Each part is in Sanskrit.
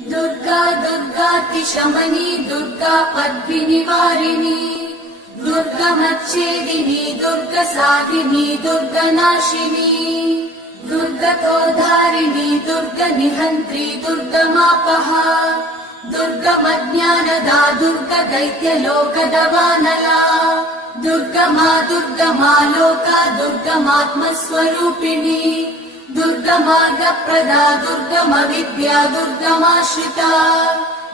दुर्गा दुर्गातिशमनी दुर्गा पद्मिनिवारिणी दुर्गमच्छेदिनी दुर्गसाधिनी दुर्गनाशिनी दुर्गतोद्धारिणी दुर्गनिहन्त्री दुर्गमापहा दुर्गमज्ञानदा दुर्गदैत्यलोकदवानला दुर्गमा दुर्गमा लोका दुर्गमात्मस्वरूपिणी दुर्गमार्गप्रदा दुर्गमविद्या दुर्गमाश्रिता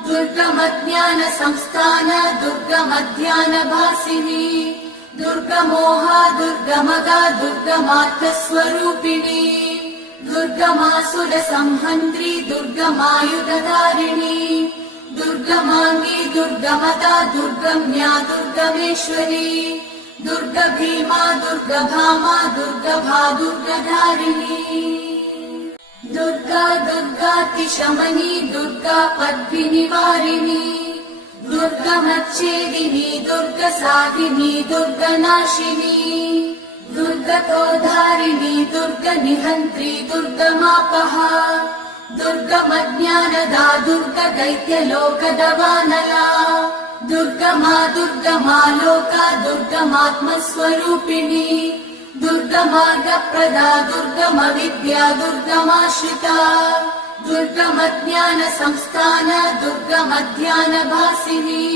दुर्गमज्ञानसंस्थान दुर्गमध्यानभासिनी दुर्गमोहा दुर्गमगा दुर्गमार्थस्वरूपिणी दुर्गमासुरसंहन्त्री दुर्गमायुधधारिणी दुर्गमाङ्गी दुर्गमदा दुर्गम्या दुर्गमेश्वरी दुर्गभीमा दुर्गभामा दुर्गभा दुर्गधारिणी दुर्गा दुर्गातिशमनी दुर्गा पद्मिनिवारिणी दुर्गमच्छेदिनी दुर्गसाधिनी दुर्गनाशिनी दुर्गतोद्धारिणी दुर्गनिहन्त्री दुर्गमापहा दुर्गमज्ञानदा दुर्गदैत्यलोकदवानला दुर्गमा दुर्गमा लोका दुर्गमात्मस्वरूपिणी दुर्गमार्गप्रदा दुर्गमविद्या दुर्गमाश्रिता दुर्गमज्ञानसंस्थान दुर्गमध्यानभासिनी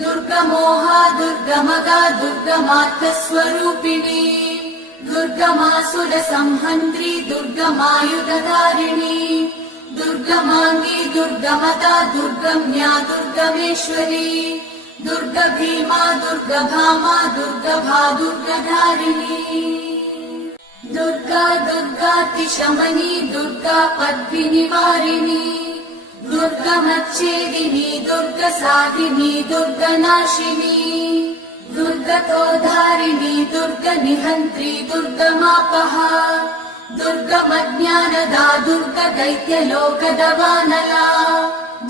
दुर्गमोहा दुर्गमगा दुर्गमार्थस्वरूपिणी दुर्गमासुरसंहन्त्री दुर्गमायुधधारिणी दुर्गमाङ्गी दुर्गमदा दुर्गम्या दुर्गमेश्वरी दुर्गभीमा दुर्गभामा दुर्गभा दुर्गधारिणी दुर्गा दुर्गातिशमनी दुर्गा पद्मिनिवारिणी दुर्गमच्छेदिनी दुर्गसाधिनी दुर्गनाशिनी दुर्गतोद्धारिणी दुर्गनिहन्त्री दुर्गमापहा दुर्गमज्ञानदा दुर्गदैत्यलोकदवानला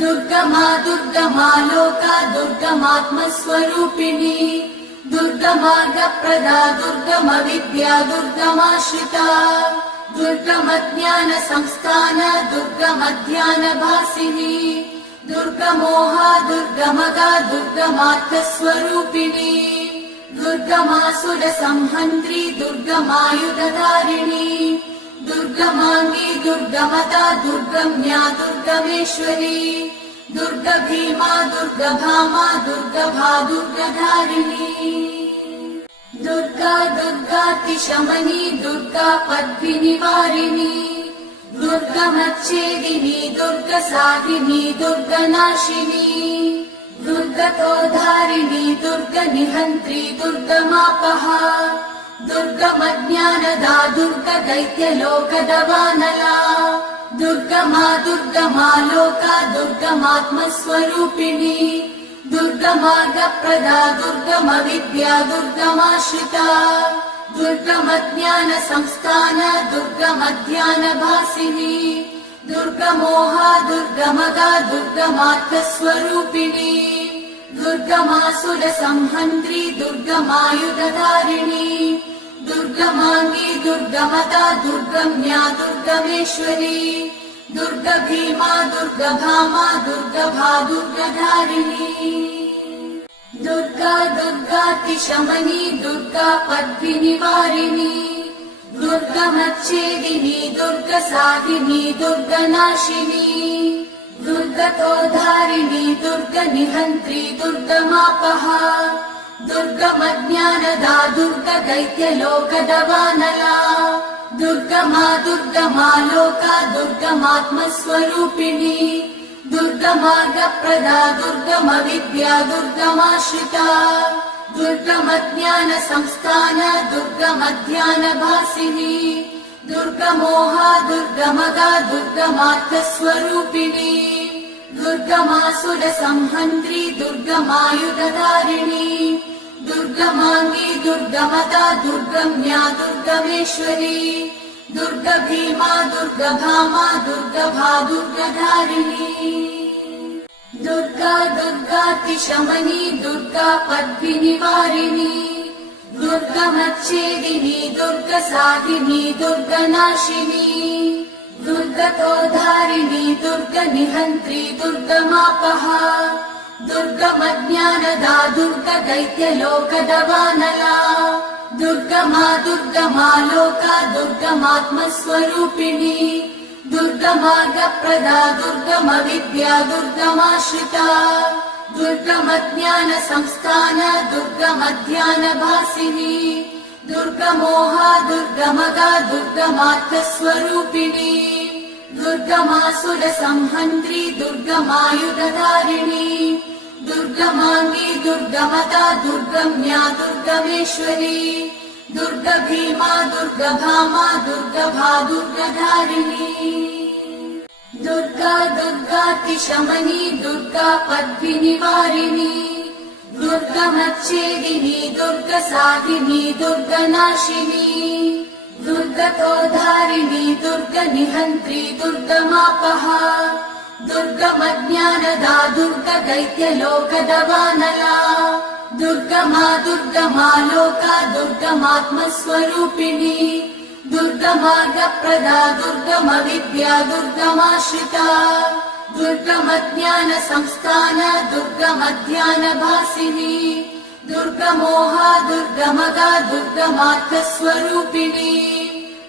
दुर्गमा दुर्गमा लोका दुर्गमात्मस्वरूपिणी दुर्गमार्गप्रदा दुर्गमविद्या दुर्गमाश्रिता दुर्गमज्ञानसंस्थान दुर्गमध्यानभासिनी दुर्गमोहा दुर्गमगा दुर्गमार्थस्वरूपिणी दुर्गमासुरसंहन्त्री दुर्गमायुधधारिणी दुर्गमाङ्गी दुर्गमदा दुर्गम्या दुर्गमेश्वरी दुर्गभीमा दुर्गभामा दुर्गभा दुर्गधारिणी दुर्गा दुर्गातिशमनी दुर्गा पद्मिनिवारिणी दुर्गमच्छेदिनी दुर्गसाधिनी दुर्गनाशिनी दुर्गतोद्धारिणी दुर्गनिहन्त्री दुर्गमापहा दुर्गमज्ञानदा दुर्गदैत्यलोकदवानला दुर्गमा दुर्गमा लोका दुर्गमात्मस्वरूपिणी दुर्गमार्गप्रदा दुर्गमविद्या दुर्गमाश्रिता दुर्गमज्ञानसंस्थान दुर्गमध्यानभासिनी दुर्गमोहा दुर्गमगा दुर्गमार्थस्वरूपिणी दुर्गमासुरसंहन्त्री दुर्गमायुधधारिणी दुर्गमाङ्गी दुर्गमदा दुर्गम्या दुर्गमेश्वरी दुर्गभीमा दुर्गभामा दुर्गभा दुर्गधारिणी दुर्गा दुर्गातिशमनी दुर्गा पद्मिनिवारिणी दुर्गमच्छेदिनी दुर्गसाधिनी दुर्गनाशिनी दुर्गतोद्धारिणी दुर्गनिहन्त्री दुर्गमापहा दुर्गमज्ञानदा दुर्गदैत्यलोकदवानला दुर्गमा दुर्गमा लोका दुर्गमात्मस्वरूपिणी दुर्गमार्गप्रदा दुर्गमविद्या दुर्गमाश्रिता दुर्गमज्ञानसंस्थान दुर्गमध्यानभासिनी दुर्गमोहा दुर्गमगा दुर्गमार्थस्वरूपिणी दुर्गमासुरसंहन्त्री दुर्गमायुधधारिणी दुर्गमाङ्गी दुर्गमदा दुर्गम्या दुर्गमेश्वरी दुर्गभीमा दुर्गभामा दुर्गभा दुर्गधारिणी दुर्गा दुर्गातिशमनी दुर्गा पद्मिनिवारिणी दुर्गमच्छेदिनी दुर्गसाधिनी दुर्गनाशिनी दुर्ग दुर्गतोधारिणी दुर्गनिहन्त्री दुर्गमापहा दुर्गमज्ञानदा दुर्गदैत्यलोकदवानला दुर्गमा दुर्गमा लोका दुर्गमात्मस्वरूपिणी दुर्गमार्गप्रदा दुर्गमविद्या दुर्गमाश्रिता दुर्गमज्ञानसंस्थान दुर्गमध्यानभासिनी दुर्गमोहा दुर्गमगा दुर्गमार्थस्वरूपिणी दुर्गमासुरसंहन्त्री दुर्गमायुधधारिणी दुर्गमाङ्गी दुर्गमता दुर्गम्या दुर्गमेश्वरी दुर्गभीमा दुर्गभामा दुर्गभा दुर्गधारिणी दुर्गा दुर्गातिशमनी दुर्गा पद्भिनिवारिणी दुर्गमच्छेदिनी दुर्गसाधिनी दुर्गनाशिनी दुर्गतोधारिणी दुर्गनिहन्त्री दुर्गमापहा दुर्गमज्ञानदा दुर्गदैत्यलोकदवानला दुर्गमा दुर्गमा लोका दुर्गमात्मस्वरूपिणी दुर्गमार्गप्रदा दुर्गमविद्या दुर्गमाश्रिता दुर्गमज्ञानसंस्थान दुर्गमध्यानभासिनी दुर्गमोहा दुर्गमगा दुर्गमार्थस्वरूपिणी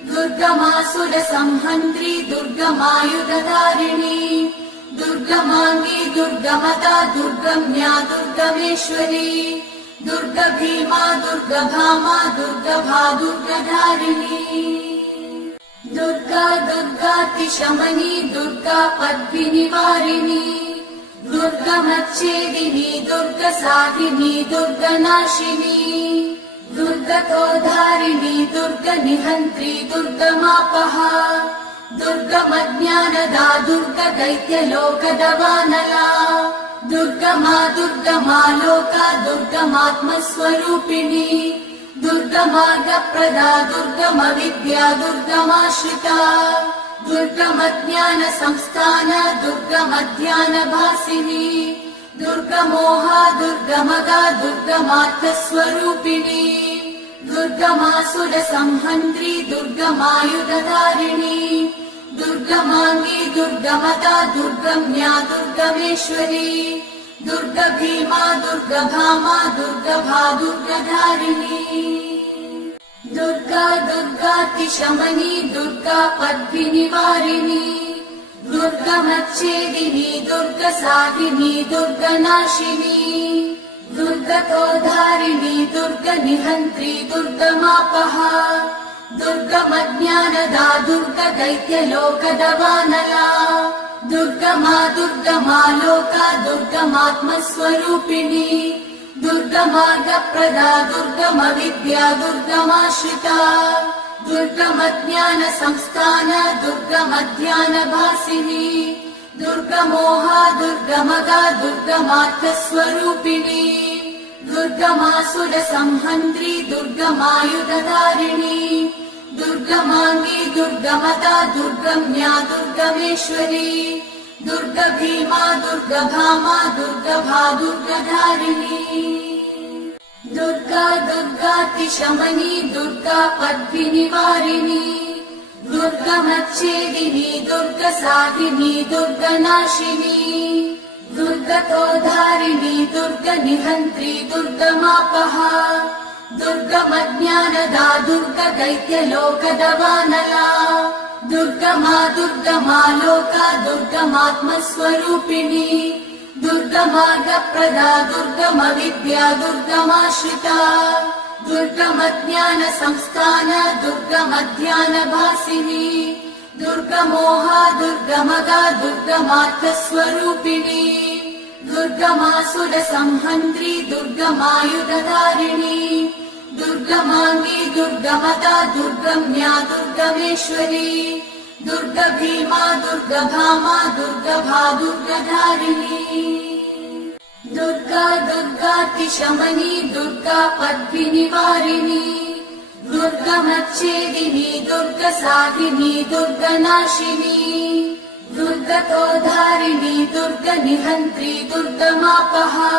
दुर्गमासुरसंहन्त्री दुर्गमायुधधारिणी दुर्गमाङ्गी दुर्गमता दुर्गम्या दुर्गमेश्वरी दुर्गभीमा दुर्गभामा दुर्गभा दुर्गधारिणी दुर्गा दुर्गातिशमनी दुर्गा पद्भिनिवारिणी दुर्गमच्छेदिनी दुर्गसाधिनी दुर्गनाशिनी दुर्गतोधारिणी दुर्गनिहन्त्री दुर्गमापहा दुर्गमज्ञानदा दुर्गदैत्यलोकदवानला दुर्गमा दुर्गमा लोका दुर्गमात्मस्वरूपिणी दुर्गमार्गप्रदा दुर्गमविद्या दुर्गमाश्रिता दुर्गमज्ञानसंस्थान दुर्गमध्यानभासिनी दुर्गमोहा दुर्गमगा दुर्गमार्थस्वरूपिणी दुर्गमासुरसंहन्त्री दुर्गमायुधधारिणी दुर्गमाङ्गी दुर्गमता दुर्गम्या दुर्गमेश्वरी दुर्गभीमा दुर्गभामा दुर्गभा दुर्गधारिणी दुर्गा दुर्गातिशमनी दुर्गा पद्भिनिवारिणी दुर्गमच्छेदिनी दुर्गसाधिनी दुर्गनाशिनी दुर्गतोधारिणी दुर्गनिहन्त्री दुर्गमापहा दुर्गमज्ञानदा दुर्गदैत्यलोकदवानला दुर्गमा दुर्गमा लोका दुर्गमात्मस्वरूपिणी दुर्गमार्गप्रदा दुर्गमविद्या दुर्गमाश्रिता दुर्गमज्ञानसंस्थान दुर्गमध्यानभासिनी दुर्गमोहा दुर्गमगा दुर्गमार्थस्वरूपिणी दुर्गमासुरसंहन्त्री दुर्गमायुधधारिणी दुर्गमाङ्गी दुर्गमता दुर्गम्या दुर्गमेश्वरी दुर्गभीमा दुर्गभामा दुर्गभा दुर्गधारिणी दुर्गा दुर्गातिशमनी दुर्गा पद्भिनिवारिणी दुर्गमच्छेदिनी दुर्गसाधिनी दुर्गनाशिनी दुर्गतोधारिणी दुर्गनिहन्त्री दुर्गमापहा दुर्गमज्ञानदा दुर्गदैत्यलोकदवानला दुर्गमा दुर्गमा लोका दुर्गमात्मस्वरूपिणी दुर्गमार्गप्रदा दुर्गमविद्या दुर्गमाश्रिता दुर्गमज्ञानसंस्थान दुर्गमध्यानभासिनी दुर्गमोहा दुर्गमगा दुर्गमार्थस्वरूपिणी दुर्गमासुरसंहन्त्री दुर्गमायुधधारिणी दुर्गमाङ्गी दुर्गमता दुर्गम्या दुर्गमेश्वरी दुर्गभीमा दुर्गभामा दुर्गभा दुर्गधारिणी दुर्गा दुर्गातिशमनी दुर्गा पद्भिनिवारिणी दुर्गमच्छेदिनी दुर्गसाधिनी दुर्गनाशिनी दुर्गतोधारिणी दुर्गनिहन्त्री दुर्गमापहा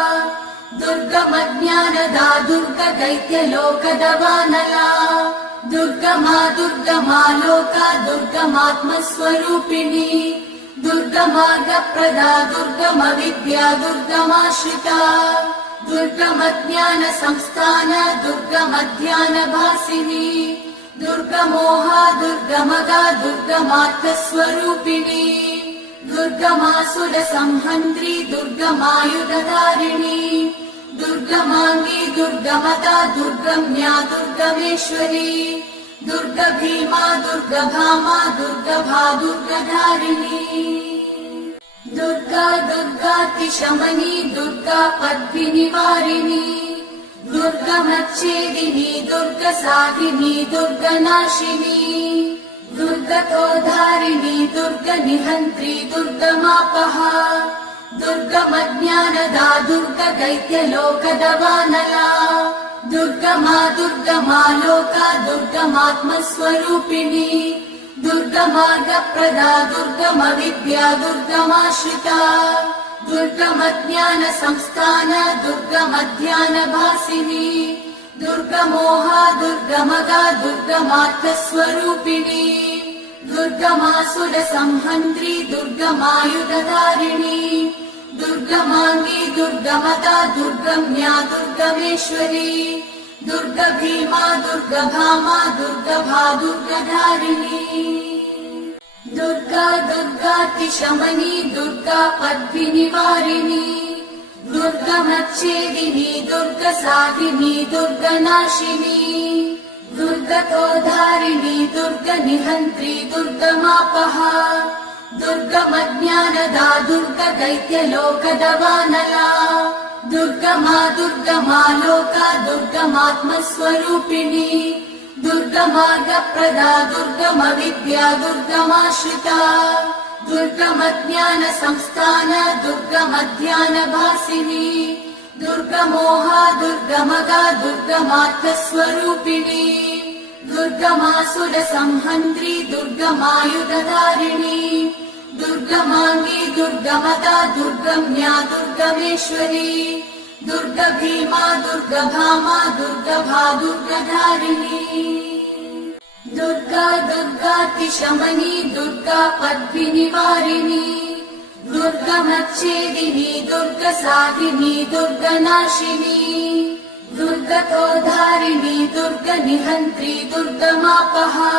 दुर्गमज्ञानदा दुर्गदैत्यलोकदवानला दुर्गमा दुर्गमा लोका दुर्गमात्मस्वरूपिणी दुर्गमार्गप्रदा दुर्गमविद्या दुर्गमाश्रिता दुर्गमज्ञानसंस्थान दुर्गमध्यानभासिनी दुर्गमोहा दुर्गमगा दुर्गमार्थस्वरूपिणी दुर्गमासुरसंहन्त्री दुर्गमायुधधारिणी दुर्गमाङ्गी दुर्गमता दुर्गम्या दुर्गमेश्वरी दुर्गभीमा दुर्गभामा दुर्गभा दुर्गधारिणी दुर्गा दुर्गातिशमनी दुर्गा पद्मिनिवारिणी दुर्गमच्छेदिनी दुर्गसाधिनी दुर्गनाशिनी दुर्गतोधारिणी दुर्गनिहन्त्री दुर्गमापहा दुर्गमज्ञानदा दुर्गदैत्यलोकदवानला दुर्गमा दुर्गमा लोका दुर्गमात्मस्वरूपिणी दुर्गमार्गप्रदा दुर्गमविद्या दुर्गमाश्रिता दुर्गमज्ञानसंस्थान दुर्गमध्यानभासिनी दुर्गमोहा दुर्गमगा दुर्गमार्थस्वरूपिणी दुर्गमासुरसंहन्त्री दुर्गमायुधधारिणी दुर्गमाङ्गी दुर्गमता दुर्गम्या दुर्गमेश्वरी दुर्गभीमा दुर्गभामा दुर्गभा दुर्गधारिणी दुर्गा दुर्गातिशमनी दुर्गा पद्मिनिवारिणी दुर्गमच्छेदिनी दुर्गसाधिनी दुर्गनाशिनी दुर्गतोधारिणी दुर्गनिहन्त्री दुर्गमापहा दुर्गमज्ञानदा दुर्गदैत्यलोकदवानला दुर्गमा दुर्गमा लोका दुर्गमात्मस्वरूपिणी दुर्गमार्गप्रदा दुर्गमविद्या दुर्गमाश्रिता दुर्गमज्ञानसंस्थान दुर्गमध्यानभासिनी दुर्गमोहा दुर्गमगा दुर्गमार्थस्वरूपिणी दुर्गमासुरसंहन्त्री दुर्गमायुधधारिणी दुर्गमाङ्गी दुर्गमता दुर्गम्या दुर्गमेश्वरी दुर्गभीमा दुर्गभामा दुर्गभा दुर्गधारिणी दुर्गा दुर्गातिशमनी दुर्गा पद्मिनिवारिणी दुर्गमच्छेदिनी दुर्गसाधिनी दुर्गनाशिनी दुर्गतोधारिणी दुर्गनिहन्त्री दुर्गमापहा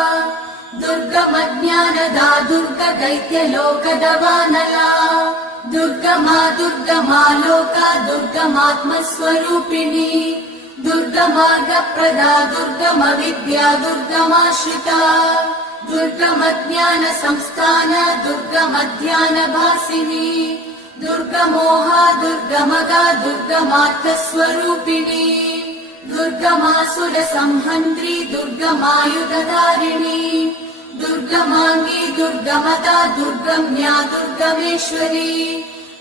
दुर्गमज्ञानदा दुर्गदैत्यलोकदवानला दुर्गमा दुर्गमा लोका दुर्गमात्मस्वरूपिणी दुर्गमार्गप्रदा दुर्गमविद्या दुर्गमाश्रिता दुर्गमज्ञानसंस्थान दुर्गमध्यानभासिनी दुर्गमोहा दुर्गमगा दुर्गमार्थस्वरूपिणी दुर्गमासुरसंहन्त्री दुर्गमायुधधारिणी दुर्गमाङ्गी दुर्गमता दुर्गम्या दुर्गमेश्वरी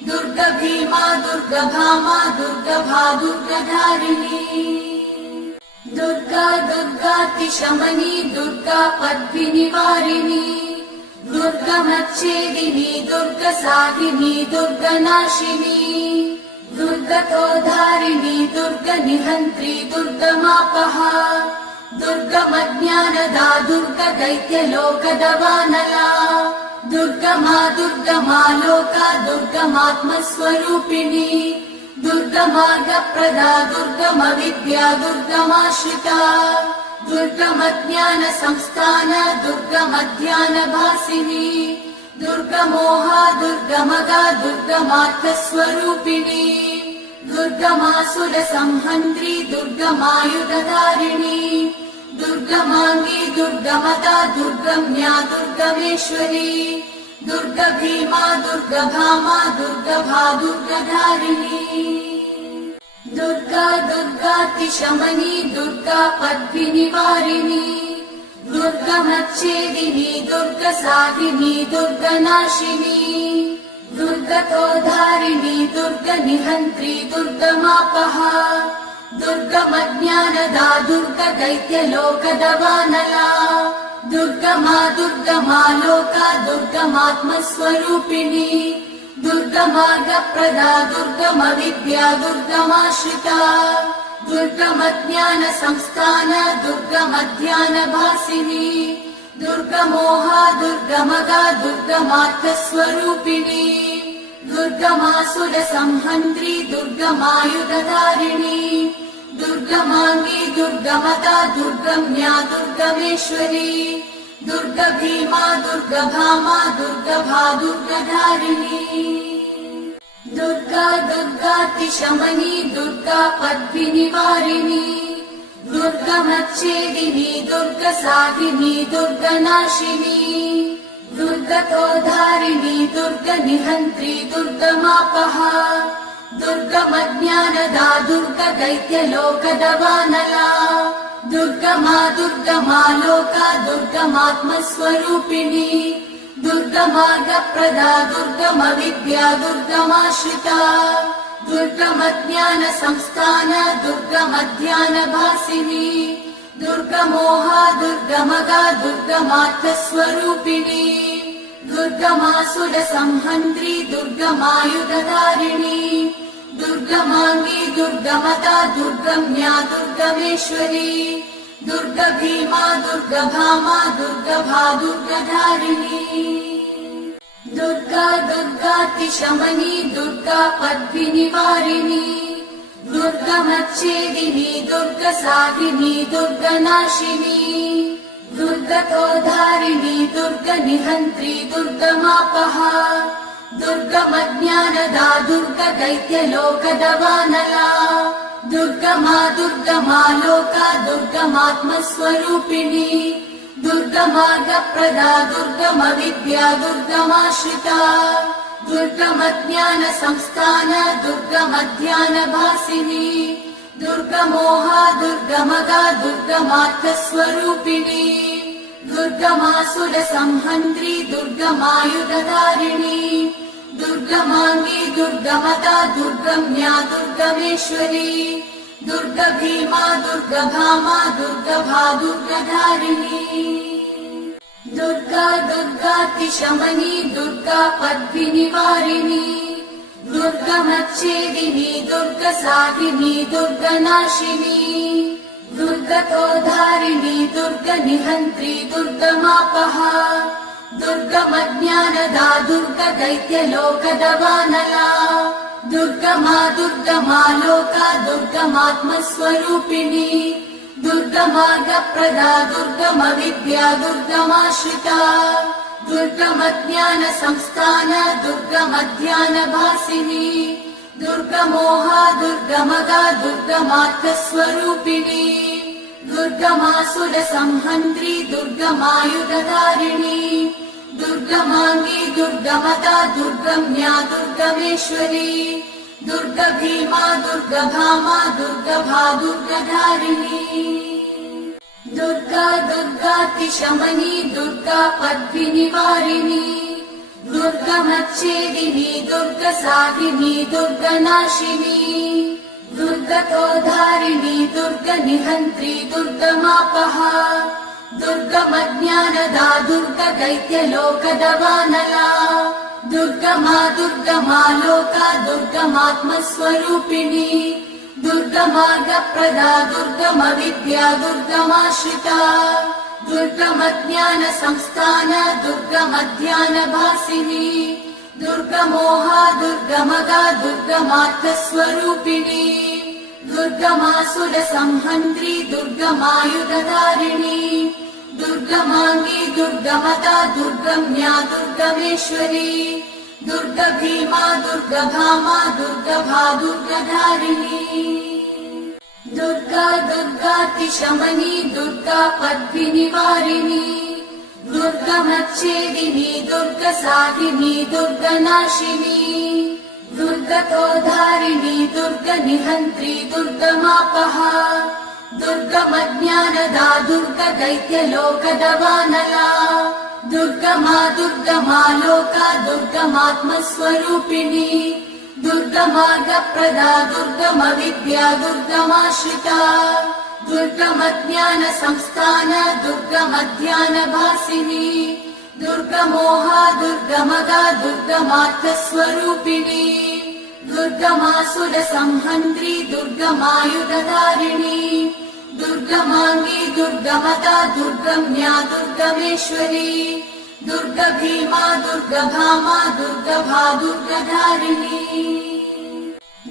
दुर्गभीमा दुर्गभामा दुर्गभा दुर्गधारिणी दुर्गा दुर्गातिशमनी दुर्गा पद्मिनिवारिणी दुर्गमच्छेदिनी दुर्गसाधिनी दुर्गनाशिनी दुर्गतोधारिणी दुर्गनिहन्त्री दुर्गमापहा दुर्गमज्ञानदा दुर्गदैत्यलोकदवानला दुर्गमा दुर्गमा लोका दुर्गमात्मस्वरूपिणी दुर्गमार्गप्रदा दुर्गमविद्या दुर्गमाश्रिता दुर्गमज्ञानसंस्थान दुर्गमध्यानभासिनी दुर्गमोहा दुर्गमगा दुर्गमार्थस्वरूपिणी दुर्गमासुरसंहन्त्री दुर्गमायुधधारिणी दुर्गमाङ्गी दुर्गमता दुर्गम्या दुर्गमेश्वरी दुर्गभीमा दुर्गभामा दुर्गभा दुर्गधारिणी दुर्गा दुर्गातिशमनी दुर्गा पद्मिनिवारिणी दुर्गमच्छेदिनी दुर्गसाधिनी दुर्गनाशिनी दुर्गतोधारिणी दुर्गनिहन्त्री दुर्गमापहा दुर्गमज्ञानदा दुर्गदैत्यलोकदवानला दुर्गमा दुर्गमा लोका दुर्गमात्मस्वरूपिणी दुर्गमार्गप्रदा दुर्गमविद्या दुर्गमाश्रिता दुर्गमज्ञानसंस्थान दुर्गमध्यानभासिनी दुर्गमोहा दुर्गमगा दुर्गमार्थस्वरूपिणी दुर्गमासुरसंहन्त्री दुर्गमायुधधारिणी दुर्गमाङ्गी दुर्गमदा दुर्गम्या दुर्गमेश्वरी दुर्गभीमा दुर्गभामा दुर्गभा दुर्गधारिणी दुर्गा दुर्गातिशमनी दुर्गा पद्मिनिवारिणी दुर्गमच्छेदिनी दुर्गसाधिनी दुर्गनाशिनी दुर्गतोधारिणी दुर्गनिहन्त्री दुर्गमापहा दुर्गमज्ञानदा दुर्गदैत्यलोकदवानला दुर्गमा दुर्गमालोका दुर्गमात्मस्वरूपिणी दुर्गमार्गप्रदा दुर्गमविद्या दुर्गमाश्रिता दुर्गमज्ञानसंस्थान दुर्गमध्यानभासिनी दुर्गमोहा दुर्गमगा दुर्गमार्थस्वरूपिणी दुर्गमासुरसंहन्त्री दुर्गमायुधधारिणी दुर्गमाङ्गी दुर्गमदा दुर्गम्या दुर्गमेश्वरी दुर्गभीमा दुर्गभामा दुर्गभा दुर्गधारिणी दुर्गा दुर्गातिशमनी दुर्गा पद्मिनिवारिणी दुर्गमच्छेदिनी दुर्गसाधिनी दुर्गनाशिनी दुर्गतोधारिणी दुर्गनिहन्त्री दुर्गमापहा दुर्गमज्ञानदा दुर्गदैत्यलोकदवानला दुर्गमा दुर्गमालोका दुर्गमात्मस्वरूपिणी दुर्गमार्गप्रदा दुर्गमविद्या दुर्गमाश्रिता दुर्गमज्ञानसंस्थान दुर्गमध्यानभासिनी दुर्गमोहा दुर्गमगा दुर्गमार्थस्वरूपिणी दुर्गमासुरसंहन्त्री दुर्गमायुधधारिणी दुर्गमाङ्गी दुर्गमदा दुर्गम्या दुर्गमेश्वरी दुर्गभीमा दुर्गभामा दुर्गभा दुर्गधारिणी दुर्गा दुर्गातिशमनी दुर्गा पद्मिनिवारिणी दुर्गमच्छेदिनी दुर्गसाधिनी दुर्गनाशिनी दुर्गतोधारिणी दुर्गनिहन्त्री दुर्गमापहा दुर्गमज्ञानदा दुर्गदैत्यलोकदवानला दुर्गमा दुर्गमालोका दुर्गमात्मस्वरूपिणी दुर्गमार्गप्रदा दुर्गमविद्या दुर्गमाश्रिता दुर्गमज्ञानसंस्थान दुर्गमध्यानभासिनी दुर्गमोहा दुर्गमगा दुर्गमार्थस्वरूपिणी दुर्गमासुरसंहन्त्री दुर्गमायुधधारिणी दुर्गमाङ्गी दुर्गमदा दुर्गम्या दुर्गमेश्वरी दुर्गभीमा दुर्गभामा दुर्गभा दुर्गधारिणी दुर्गा दुर्गातिशमनी दुर्गा पद्मिनिवारिणी दुर्गमच्छेदिनी दुर्गसाधिनी दुर्गनाशिनी दुर्गतोधारिणी दुर्गनिहन्त्री दुर्गमापहा दुर्गमज्ञानदा दुर्गदैत्यलोकदवानला दुर्गमा दुर्गमालोका दुर्गमात्मस्वरूपिणी दुर्गमार्गप्रदा दुर्गमविद्या दुर्गमाश्रिता दुर्गमज्ञानसंस्थान दुर्गमध्यानभासिनी दुर्गमोहा दुर्गमगा दुर्गमार्थस्वरूपिणी दुर्गमासुरसंहन्त्री दुर्गमायुधधारिणी दुर्गमाङ्गी दुर्गमदा दुर्गम्या दुर्गमेश्वरी दुर्गभीमा दुर्गभामा दुर्गभा दुर्गधारिणी दुर्गा दुर्गातिशमनी दुर्गा पद्मिनिवारिणी दुर्गमच्छेदिनी दुर्गसाधिनी दुर्गनाशिनी दुर्गतोधारिणी दुर्गनिहन्त्री दुर्गमापहा दुर्गमज्ञानदा दुर्गदैत्यलोकदवानला दुर्गमा दुर्गमालोका दुर्गमात्मस्वरूपिणी दुर्गमार्गप्रदा दुर्गमविद्या दुर्गमाश्रिता दुर्गमज्ञानसंस्थान दुर्गमध्यानभासिनी दुर्गमोहा दुर्गमदा दुर्गमार्थस्वरूपिणी दुर्गमासुरसंहन्त्री दुर्गमायुधधारिणी दुर्गमाङ्गी दुर्गमदा दुर्गम्या दुर्गमेश्वरी दुर्गभीमा दुर्गभामा दुर्गभा दुर्गधारिणी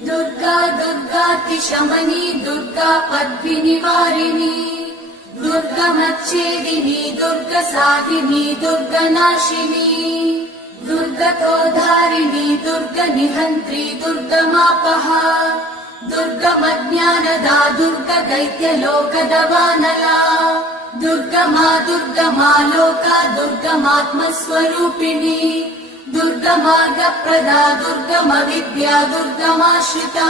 दुर्गा दुर्गातिशमनी दुर्गा पद्मिनिवारिणी दुर्गमच्छेदिनी दुर्गसाधिनी दुर्गनाशिनी दुर्गतोधारिणी दुर्गनिहन्त्री दुर्गमापहा दुर्गमज्ञानदा दुर्गदैत्यलोकदवानला दुर्गमा दुर्गमालोका दुर्गमात्मस्वरूपिणी दुर्गमार्गप्रदा दुर्गमविद्या दुर्गमाश्रिता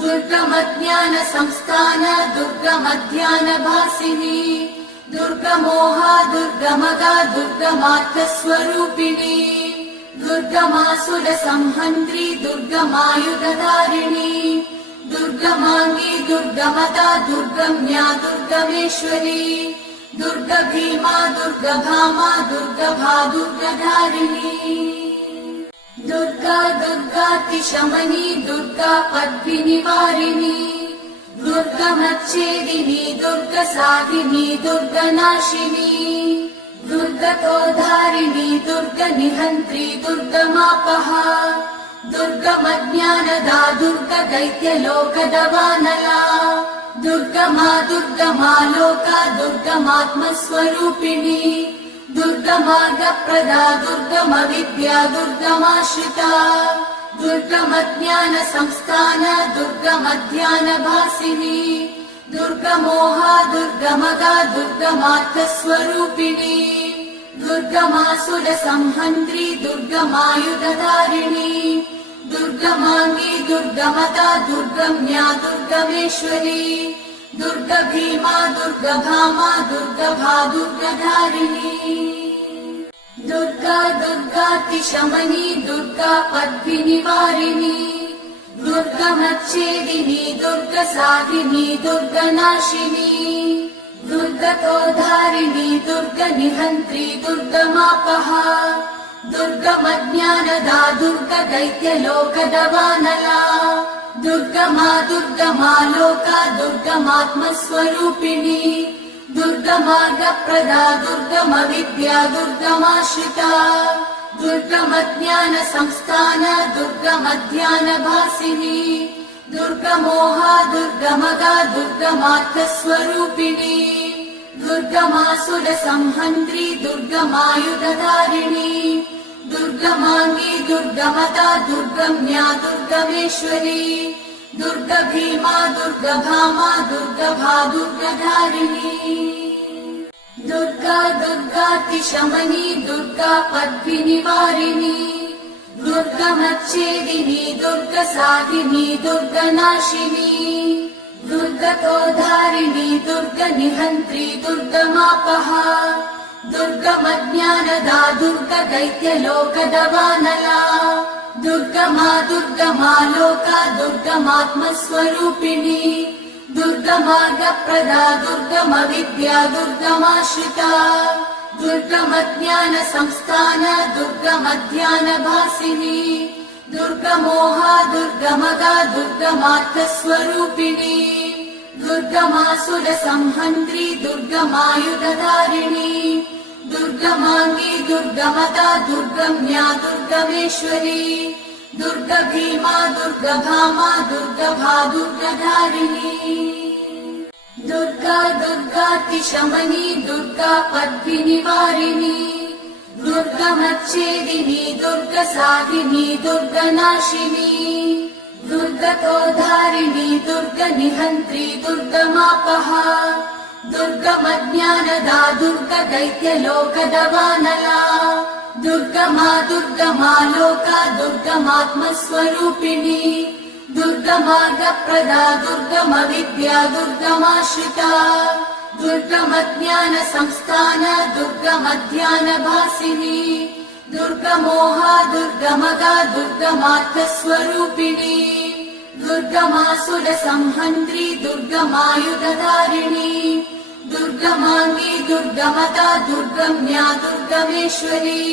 दुर्गमज्ञानसंस्थान दुर्गमध्यानभासिनी दुर्गमोहा दुर्गमदा दुर्गमार्थस्वरूपिणी दुर्गमासुरसंहन्त्री दुर्गमायुधधारिणी दुर्गमाङ्गी दुर्गमदा दुर्गम्या दुर्गमेश्वरी दुर्गभीमा दुर्गभामा दुर्गभा दुर्गधारिणी दुर्गा दुर्गातिशमनी दुर्गा पद्मिनिवारिणी दुर्गमच्छेदिनी दुर्गसाधिनी दुर्गनाशिनी दुर्गतोधारिणी दुर्गनिहन्त्री दुर्गमापहा दुर्गमज्ञानदा दुर्गदैत्यलोकदवानला दुर्गमा दुर्गमालोका दुर्गमात्मस्वरूपिणी दुर्गमार्गप्रदा दुर्गमविद्या दुर्गमाश्रिता दुर्गमज्ञानसंस्थान दुर्गमध्यानभासिनी दुर्गमोहा दुर्गमदा दुर्गमार्थस्वरूपिणी दुर्गमासुरसंहन्त्री दुर्गमायुधधारिणी दुर्गमाङ्गी दुर्गमदा दुर्गम्या दुर्गमेश्वरी दुर्गभीमा दुर्गभामा दुर्गभा दुर्गधारिणी दुर्गा दुर्गातिशमनी दुर्गा पद्मिनिवारिणी दुर्गमच्छेदिनी दुर्गसाधिनी दुर्गनाशिनी दुर्गतोधारिणी दुर्गनिहन्त्री दुर्गमापहा दुर्गमज्ञानदा दुर्गदैत्यलोकदवानला दुर्गमा दुर्गमालोका दुर्गमात्मस्वरूपिणी दुर्गमार्गप्रदा दुर्गमविद्या दुर्गमाश्रिता दुर्गमज्ञानसंस्थान दुर्गमध्यानभासिनी दुर्गमोहा दुर्गमदा दुर्गमार्थस्वरूपिणी दुर्गमासुरसंहन्त्री दुर्गमायुधधारिणी दुर्गमाङ्गी दुर्गमदा दुर्गम्या दुर्गमेश्वरी दुर्गभीमा दुर्गभामा दुर्गभा दुर्गधारिणी दुर्गा दुर्गातिशमनी दुर्गा पद्मिनिवारिणी दुर्गमच्छेदिनी दुर्गसाधिनी दुर्गनाशिनी दुर्गतोधारिणी दुर्गनिहन्त्री दुर्गमापहा दुर्गमज्ञानदा दुर्गदैत्यलोकदवानला दुर्गमा दुर्गमालोका दुर्गमात्मस्वरूपिणी दुर्गमार्गप्रदा दुर्गमविद्या दुर्गमाश्रिता दुर्गमज्ञानसंस्थान दुर्गमध्यानभासिनी दुर्गमोहा दुर्गमदा दुर्गमार्थस्वरूपिणी दुर्गमासुरसंहन्त्री दुर्गमायुधधारिणी दुर्गमाङ्गी दुर्गमदा दुर्गम्या दुर्गमेश्वरी दुर्गभीमा दुर्गभामा दुर्गभा दुर्गधारिणी दुर्गा दुर्गातिशमनी दुर्गा पद्मिनिवारिणी दुर्गमच्छेदिनी दुर्गसाधिनी दुर्गनाशिनी दुर्गतोधारिणी दुर्गनिहन्त्री दुर्गमापहा दुर्गमज्ञानदा दुर्गदैत्यलोकदवानला दुर्गमा दुर्गमालोका दुर्गमात्मस्वरूपिणी दुर्गमार्गप्रदा दुर्गमविद्या दुर्गमाश्रिता दुर्गमज्ञानसंस्थान दुर्गमध्यानभासिनी दुर्गमोहा दुर्गमदा दुर्गमार्थस्वरूपिणी दुर्गमासुरसंहन्त्री दुर्गमायुधधारिणी दुर्गमाङ्गी दुर्गमता दुर्गम्या दुर्गमेश्वरी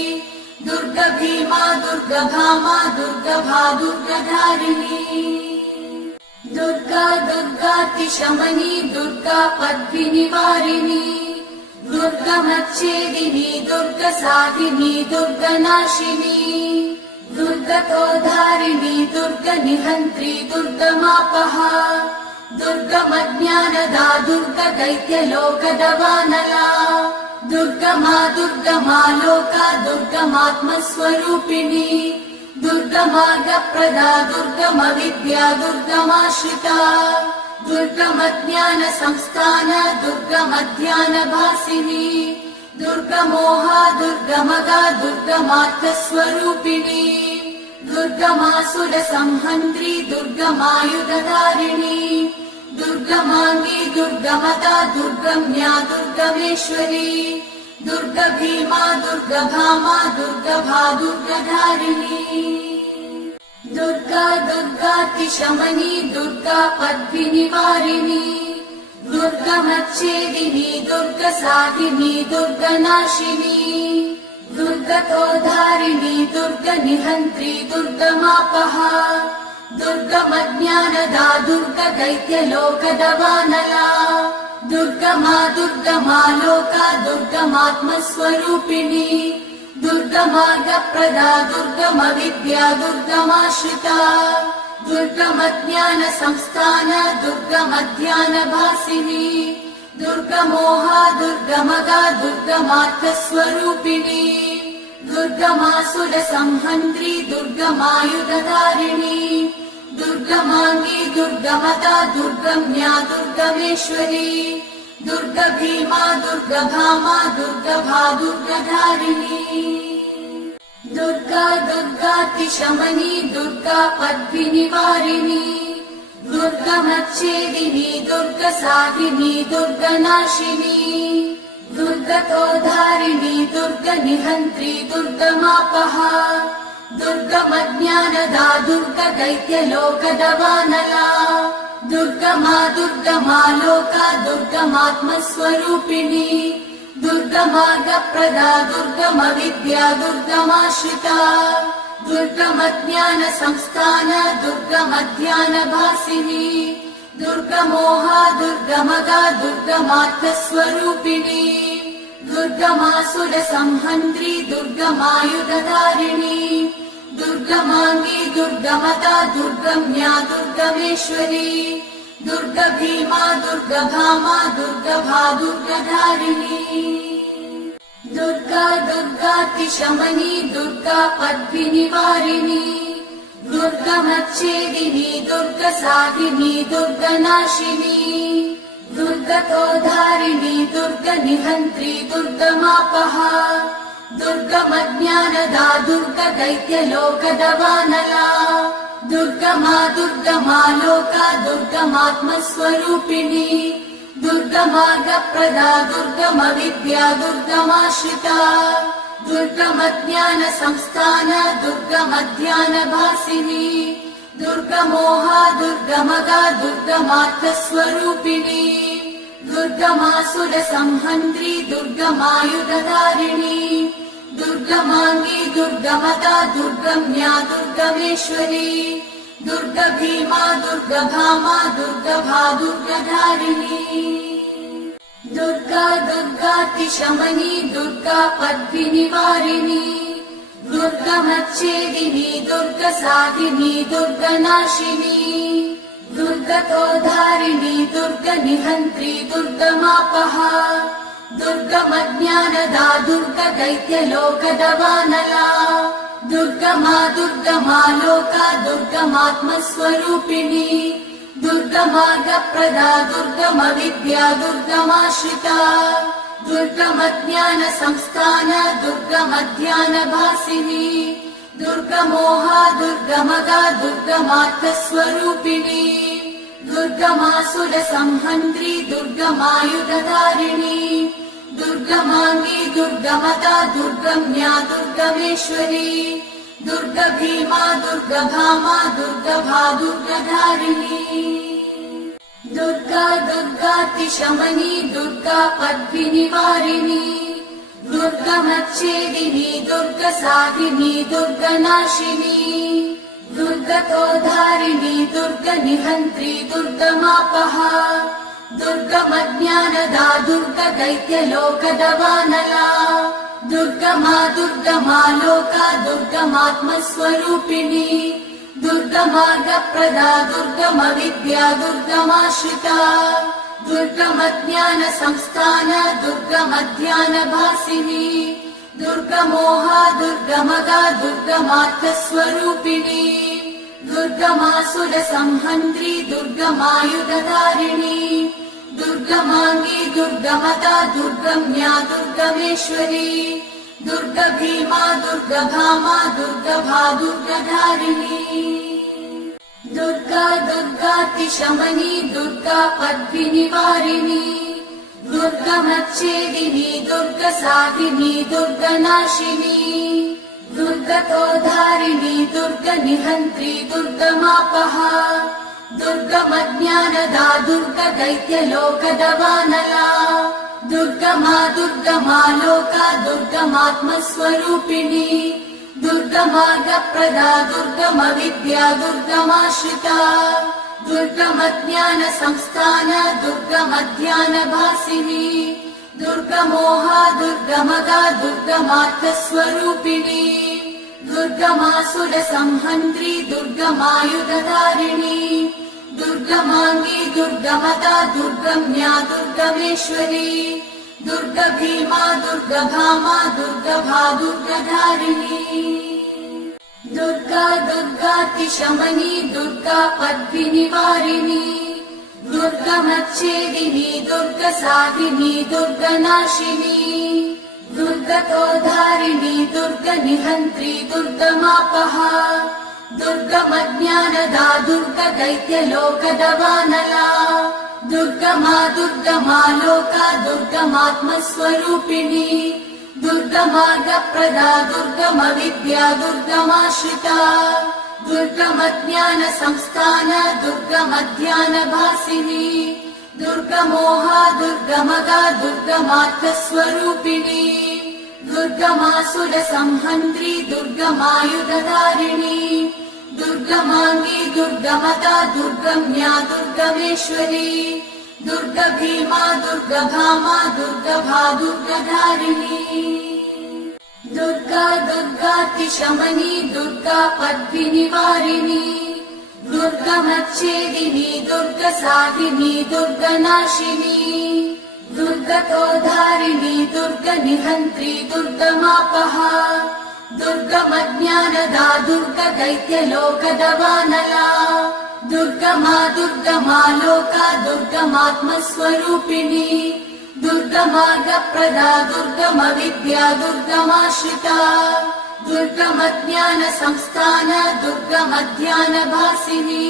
दुर्गभीमा दुर्गभामा दुर्गभा दुर्गधारिणी दुर्गा दुर्गातिशमनी दुर्गा पद्मिनिवारिणी दुर्गमच्छेदिनी दुर्गसाधिनी दुर्गनाशिनी दुर्गतोधारिणी दुर्गनिहन्त्री दुर्गमापहा दुर्गमज्ञानदा दुर्गदैत्यलोकदवानला दुर्गमा दुर्गमा लोका दुर्गमात्मस्वरूपिणी दुर्गमार्गप्रदा दुर्गमविद्या दुर्गमाश्रिता दुर्गमज्ञानसंस्थान दुर्गमध्यानभासिनी दुर्गमोहा दुर्गमगा दुर्गमार्थस्वरूपिणी दुर्गमासुरसंहन्त्री दुर्गमायुधधारिणी दुर्गमाङ्गी दुर्गमता दुर्गम्या दुर्गमेश्वरी दुर्गभीमा दुर्गभामा दुर्गभा दुर्गधारिणी दुर्गा दुर्गातिशमनी दुर्गा पद्मिनिवारिणी दुर्गमच्छेदिनी दुर्गसाधिनी दुर्गनाशिनी दुर्गतोधारिणी दुर्गनिहन्त्री दुर्गमापहा दुर्गमज्ञानदा दुर्गदैत्यलोकदवानला दुर्गमा दुर्गमा लोका दुर्गमात्मस्वरूपिणी दुर्गमार्गप्रदा दुर्गमविद्या दुर्गमाश्रिता दुर्गमज्ञानसंस्थान दुर्गमध्यानभासिनी दुर्गमोहा दुर्गमगा दुर्गमार्थस्वरूपिणी दुर्गमासुरसंहन्त्री दुर्गमायुधधारिणी दुर्गमाङ्गी दुर्गमता दुर्गम्या दुर्गमेश्वरी दुर्गभीमा दुर्गभामा दुर्गभा दुर्गधारिणी दुर्गा दुर्गातिशमनी दुर्गा पद्मिनिवारिणी दुर्गमच्छेदिनी दुर्गसाधिनी दुर्गनाशिनी दुर्गतोधारिणी दुर्गनिहन्त्री दुर्गमापहा दुर्गमज्ञानदा दुर्गदैत्यलोकदवानला दुर्गमा दुर्गमा लोका दुर्गमात्मस्वरूपिणी दुर्गमार्गप्रदा दुर्गमविद्या दुर्गमाश्रिता दुर्गमज्ञानसंस्थान दुर्गमध्यानभासिनी दुर्गमोहा दुर्गमगा दुर्गमार्थस्वरूपिणी दुर्गमासुरसंहन्त्री दुर्गमायुधधारिणी दुर्गमाङ्गी दुर्गमता दुर्गम्या दुर्गमेश्वरी दुर्गभीमा दुर्गभामा दुर्गभा दुर्गधारिणी दुर्गा दुर्गातिशमनी दुर्गा पद्मिनिवारिणी दुर्गमच्छेदिनी दुर्गसाधिनी दुर्गनाशिनी दुर्गतोधारिणी दुर्गनिहन्त्री दुर्गमापहा दुर्गमज्ञानदा दुर्गदैत्यलोकदवानला दुर्गमा दुर्गमा लोका दुर्गमात्मस्वरूपिणी दुर्गमार्गप्रदा दुर्गमविद्या दुर्गमाश्रिता दुर्गमज्ञानसंस्थान दुर्गमध्यानभासिनी दुर्गमोहा दुर्गमगा दुर्गमार्थस्वरूपिणी दुर्गमासुरसंहन्त्री दुर्गमायुधधारिणी दुर्गमाङ्गी दुर्गमता दुर्गम्या दुर्गमेश्वरी दुर्गभीमा दुर्गभामा दुर्गभा दुर्गधारिणी दुर्गा दुर्गातिशमनी दुर्गा पद्मिनिवारिणी दुर्गमच्छेदिनी दुर्गसाधिनी दुर्गनाशिनी दुर्गतोधारिणी दुर्गनिहन्त्री दुर्गमापहा दुर्गमज्ञानदा दुर्गदैत्यलोकदवानला दुर्गमा दुर्गमा लोका दुर्गमात्मस्वरूपिणी दुर्गमार्गप्रदा दुर्गमविद्या दुर्गमाश्रिता दुर्गमज्ञानसंस्थान दुर्गमध्यानभासिनी दुर्गमोहा दुर्गमगा दुर्गमार्थस्वरूपिणी दुर्गमासुरसंहन्त्री दुर्गमायुधधारिणी दुर्गमाङ्गी दुर्गमता दुर्गम्या दुर्गमेश्वरी दुर्गभीमा दुर्गभामा दुर्गभा दुर्गधारिणी दुर्गा दुर्गातिशमनी दुर्गा पद्मिनिवारिणी दुर्गमच्छेदिनी दुर्गसाधिनी दुर्गनाशिनी दुर्गतोद्धारिणी दुर्गनिहन्त्री दुर्गमापहा दुर्गमज्ञानदा दुर्गदैत्यलोकदवानला दुर्गमा दुर्गमा लोका दुर्गमात्मस्वरूपिणी दुर्गमार्गप्रदा दुर्गमविद्या दुर्गमाश्रिता दुर्गमज्ञानसंस्थान दुर्गमध्यानभासिनी दुर्गमोहा दुर्गमगा दुर्गमार्थस्वरूपिणी दुर्गमासुरसंहन्त्री दुर्गमायुधधारिणी दुर्गमाङ्गी दुर्गमदा दुर्गम्या दुर्गमेश्वरी दुर्गभीमा दुर्गभामा दुर्गभा दुर्गधारिणी दुर्गा दुर्गातिशमनी दुर्गा पद्मिनिवारिणी दुर्गमच्छेदिनी दुर्गसाधिनी दुर्गनाशिनी दुर्गतोद्धारिणी दुर्गनिहन्त्री दुर्गमापहा दुर्गमज्ञानदा दुर्गदैत्यलोकदवानला दुर्गमा दुर्गमा लोका दुर्गमात्मस्वरूपिणी दुर्गमार्गप्रदा दुर्गमविद्या दुर्गमाश्रिता दुर्गमज्ञानसंस्थान दुर्गमध्यानभासिनी दुर्गमोहा दुर्गमगा दुर्गमार्थस्वरूपिणी दुर्गमासुरसंहन्त्री दुर्गमायुधधारिणी दुर्गमाङ्गी दुर्गमदा दुर्गम्या दुर्गमेश्वरी दुर्गभीमा दुर्गभामा दुर्गभा दुर्गधारिणी दुर्गा दुर्गातिशमनी दुर्गा पद्मिनिवारिणी दुर्गमच्छेदिनी दुर्गसाधिनी दुर्गनाशिनी दुर्गतोद्धारिणी दुर्गनिहन्त्री दुर्गमापहा दुर्गमज्ञानदा दुर्गदैत्यलोकदवानला दुर्गमा दुर्गमा लोका दुर्गमात्मस्वरूपिणी दुर्गमार्गप्रदा दुर्गमविद्या दुर्गमाश्रिता दुर्गमज्ञानसंस्थान दुर्गमध्यानभासिनी दुर्गमोहा दुर्गमगा दुर्गमार्थस्वरूपिणी दुर्गमासुरसंहन्त्री दुर्गमायुधधारिणी दुर्गमाङ्गी दुर्गमदा दुर्गम्या दुर्गमेश्वरी दुर्गभीमा दुर्गभामा दुर्गभा दुर्गधारिणी दुर्गा दुर्गातिशमनी दुर्गा पद्मिनिवारिणी दुर्गमच्छेदिनी दुर्गसाधिनी दुर्गनाशिनी दुर्गतोद्धारिणी दुर्गनिहन्त्री दुर्गमापहा दुर्गमज्ञानदा दुर्गदैत्यलोकदवानला दुर्गमा दुर्गमा लोका दुर्गमात्मस्वरूपिणी दुर्गमार्गप्रदा दुर्गमविद्या दुर्गमाश्रिता दुर्गमज्ञानसंस्थान दुर्गमध्यानभासिनी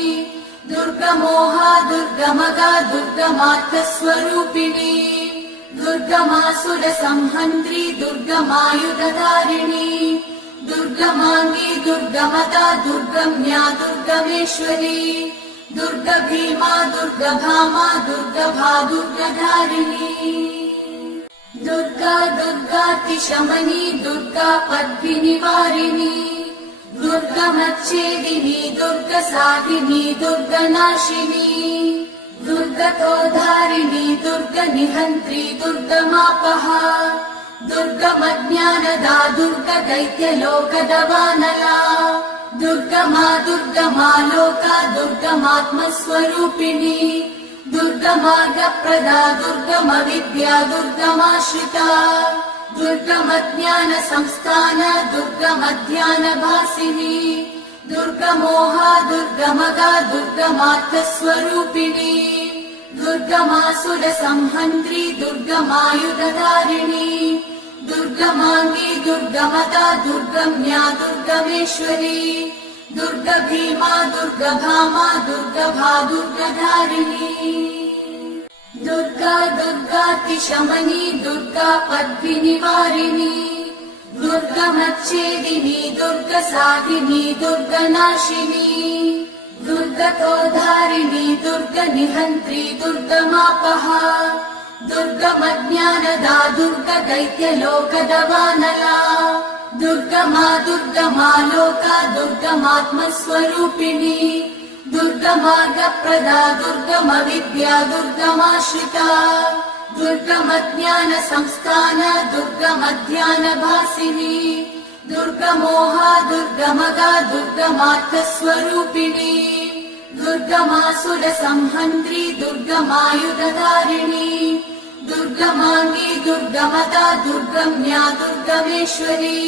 दुर्गमोहा दुर्गमगा दुर्गमार्थस्वरूपिणी दुर्गमासुरसंहन्त्री दुर्गमायुधधारिणी दुर्गमाङ्गी दुर्गमदा दुर्गम्या दुर्गमेश्वरी दुर्गभीमा दुर्गभामा दुर्गभा दुर्गधारिणी दुर्गा दुर्गातिशमनी दुर्गा पद्मिनिवारिणी दुर्गमच्छेदिनी दुर्गसाधिनी दुर्गनाशिनी दुर्गतोद्धारिणी दुर्गनिहन्त्री दुर्गमापहा दुर्गमज्ञानदा दुर्गदैत्यलोकदवानला दुर्गमा दुर्गमा लोका दुर्गमात्मस्वरूपिणी दुर्गमार्गप्रदा दुर्गमविद्या दुर्गमाश्रिता दुर्गमज्ञानसंस्थान दुर्गमध्यानभासिनी दुर्गमोहा दुर्गमगा दुर्गमार्थस्वरूपिणी दुर्गमासुरसंहन्त्री दुर्गमायुधधारिणी दुर्गमाङ्गी दुर्गमदा दुर्गम्या दुर्गमेश्वरी दुर्गभीमा दुर्गभामा दुर्गभा दुर्गधारिणी दुर्गा दुर्गातिशमनी दुर्गा पद्मिनिवारिणी दुर्गमच्छेदिनी दुर्गसाधिनी दुर्गनाशिनी दुर्ग दुर्गतोद्धारिणी दुर्गनिहन्त्री दुर्गमापहा दुर्गमज्ञानदा दुर्गदैत्यलोकदवानला दुर्गमा दुर्गमा लोका दुर्गमात्मस्वरूपिणी दुर्गमार्गप्रदा दुर्गमविद्या दुर्गमाश्रिता दुर्गमज्ञानसंस्थान दुर्गमध्यानभासिनी दुर्गमोहा दुर्गमगा दुर्गमार्थस्वरूपिणी दुर्गमासुरसंहन्त्री दुर्गमायुधधारिणी दुर्गमाङ्गी दुर्गमदा दुर्गम्या दुर्गमेश्वरी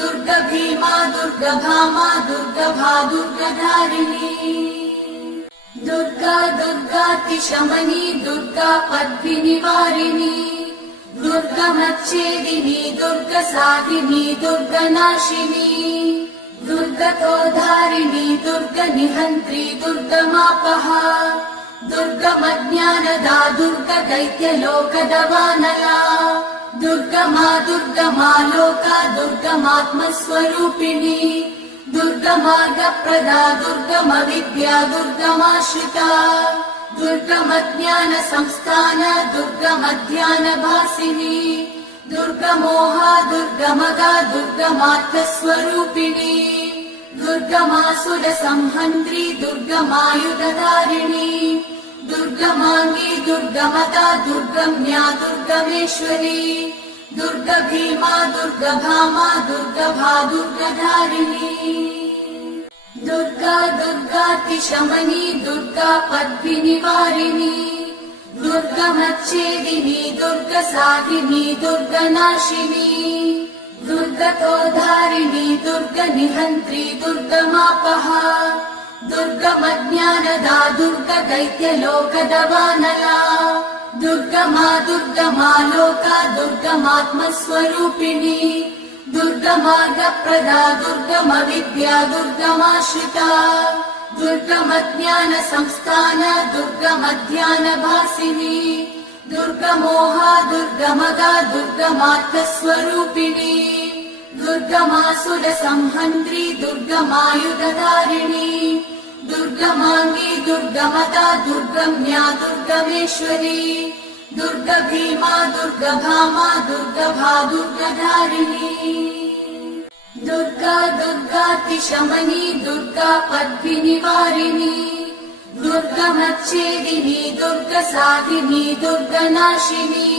दुर्गभीमा दुर्गभामा दुर्गभा दुर्गधारिणी दुर्गा दुर्गातिशमनी दुर्गा पद्मिनिवारिणी दुर्गमच्छेदिनी दुर्गसाधिनी दुर्गनाशिनी दुर्गतोद्धारिणी दुर्गनिहन्त्री दुर्गमापहा दुर्गमज्ञानदा दुर्गदैत्यलोकदवानला दुर्गमा दुर्गमा लोका दुर्गमात्मस्वरूपिणी दुर्गमार्गप्रदा दुर्गमविद्या दुर्गमाश्रिता दुर्गमज्ञानसंस्थान दुर्गमध्यानभासिनी दुर्गमोहा दुर्गमगा दुर्गमार्थस्वरूपिणी दुर्गमासुरसंहन्त्री दुर्गमायुधधारिणी दुर्गमाङ्गी दुर्गमदा दुर्गम्या दुर्गमेश्वरी दुर्गभीमा दुर्गभामा दुर्गभा दुर्गधारिणी दुर्गा दुर्गातिशमनी दुर्गा पद्मिनिवारिणी दुर्गमच्छेदिनी दुर्गसाधिनी दुर्गनाशिनी दुर्गतोद्धारिणी दुर्गनिहन्त्री दुर्गमापहा दुर्गमज्ञानदा दुर्गदैत्यलोकदवानला दुर्गमा दुर्गमा लोका दुर्गमात्मस्वरूपिणी दुर्गमार्गप्रदा दुर्गमविद्या दुर्गमाश्रिता दुर्गमज्ञानसंस्थान दुर्गमध्यानभासिनी दुर्गमोहा दुर्गमगा दुर्गमार्थस्वरूपिणी दुर्गमासुरसंहन्त्री दुर्गमायुधधारिणी दुर्गमाङ्गी दुर्गमदा दुर्गम्या दुर्गमेश्वरी दुर्गभीमा दुर्गभामा दुर्गभा दुर्गधारिणी दुर्गा दुर्गातिशमनी दुर्गा पद्मिनिवारिणी दुर्गमच्छेदिनी दुर्गसाधिनी दुर्गनाशिनी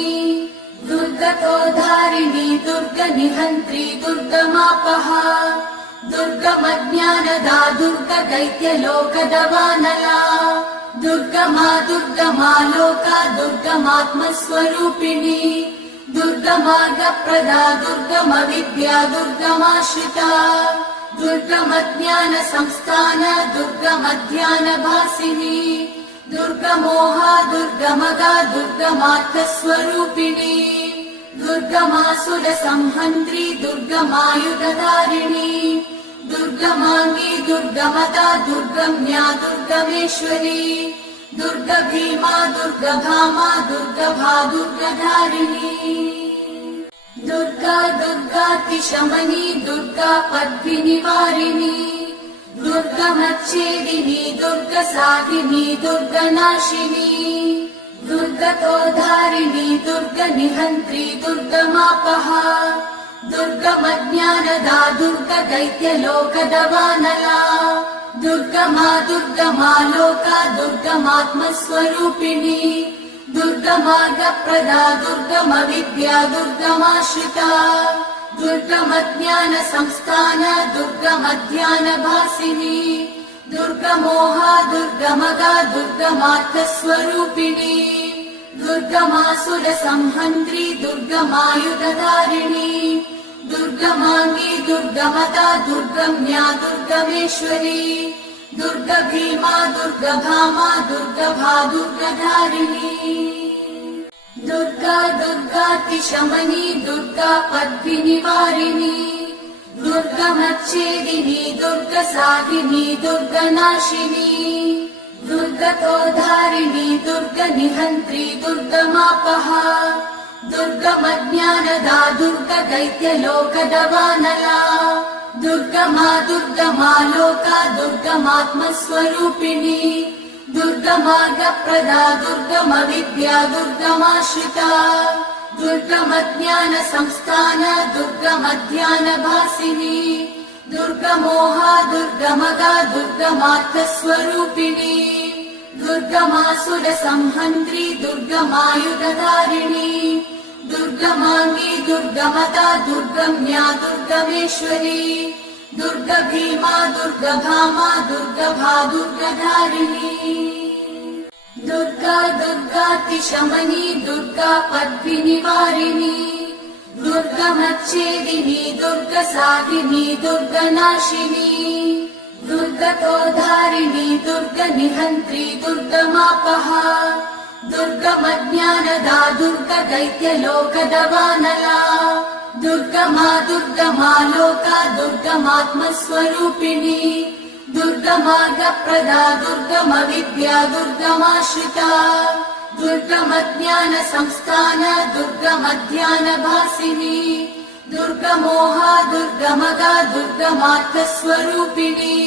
दुर्गतोद्धारिणी दुर्गनिहन्त्री दुर्गमापहा दुर्गमज्ञानदा दुर्गदैत्यलोकदवानला दुर्गमा दुर्गमा लोका दुर्गमात्मस्वरूपिणी दुर्गमार्गप्रदा दुर्गमविद्या दुर्गमाश्रिता दुर्गमज्ञानसंस्थान दुर्गमध्यानभासिनी दुर्गमोहा दुर्गमगा दुर्गमार्थस्वरूपिणी दुर्गमासुरसंहन्त्री दुर्गमायुधधारिणी दुर्गमाङ्गी दुर्गमदा दुर्गम्या दुर्गमेश्वरी दुर्गभीमा दुर्गभामा दुर्गभा दुर्गधारिणी दुर्गा दुर्गातिशमनी दुर्गा पद्मिनिवारिणी दुर्गमच्छेदिनी दुर्गसाधिनी दुर्गनाशिनी दुर्गतोद्धारिणी दुर्गनिहन्त्री दुर्गमापहा दुर्गमज्ञानदा दुर्गदैत्यलोकदवानला दुर्गमा दुर्गमा लोका दुर्गमात्मस्वरूपिणी दुर्गमार्गप्रदा दुर्गमविद्या दुर्गमाश्रिता दुर्गमज्ञानसंस्थान दुर्गमध्यानभासिनी दुर्गमोहा दुर्गमगा दुर्गमार्थस्वरूपिणी दुर्गमासुरसंहन्त्री दुर्गमायुधधारिणी दुर्गमाङ्गी दुर्गमदा दुर्गम्या दुर्गमेश्वरी दुर्गभीमा दुर्गभामा दुर्गभा दुर्गधारिणी दुर्गा दुर्गातिशमनी दुर्गा पद्मिनिवारिणी दुर्गमच्छेदिनी दुर्गसाधिनी दुर्गनाशिनी दुर्गतोद्धारिणी दुर्गनिहन्त्री दुर्गमापहा दुर्गमज्ञानदा दुर्गदैत्यलोकदवानला दुर्गमा दुर्गमा लोका दुर्गमात्मस्वरूपिणी दुर्गमार्गप्रदा दुर्गम विद्या दुर्गमाश्रिता दुर्गमज्ञान संस्थान दुर्गमध्यानभासिनी दुर्गमोहा दुर्गमगा दुर्गमार्थस्वरूपिणी दुर्गमासुर संहन्त्री दुर्गमायुधधारिणी दुर्गमाङ्गी दुर्गमता दुर्गम्या दुर्गमेश्वरी दुर्गभीमा दुर्गभामा दुर्गभा दुर्गधारिणी दुर्गा दुर्गातिशमनी दुर्गा पद्मिनिवारिणी दुर्गमच्छेदिनी दुर्गसाधिनी दुर्गनाशिनी दुर्गतोधारिणी दुर्गनिहन्त्री दुर्गमापहा दुर्गमज्ञानदा दुर्गदैत्यलोकदवानला दुर्गमा दुर्गमा लोका दुर्गमात्मस्वरूपिणी दुर्गमार्गप्रदा दुर्गमविद्या दुर्गमाश्रिता दुर्गमज्ञान संस्थान दुर्गमध्यानभासिनी दुर्गमोहा दुर्गमगा दुर्गमार्थस्वरूपिणी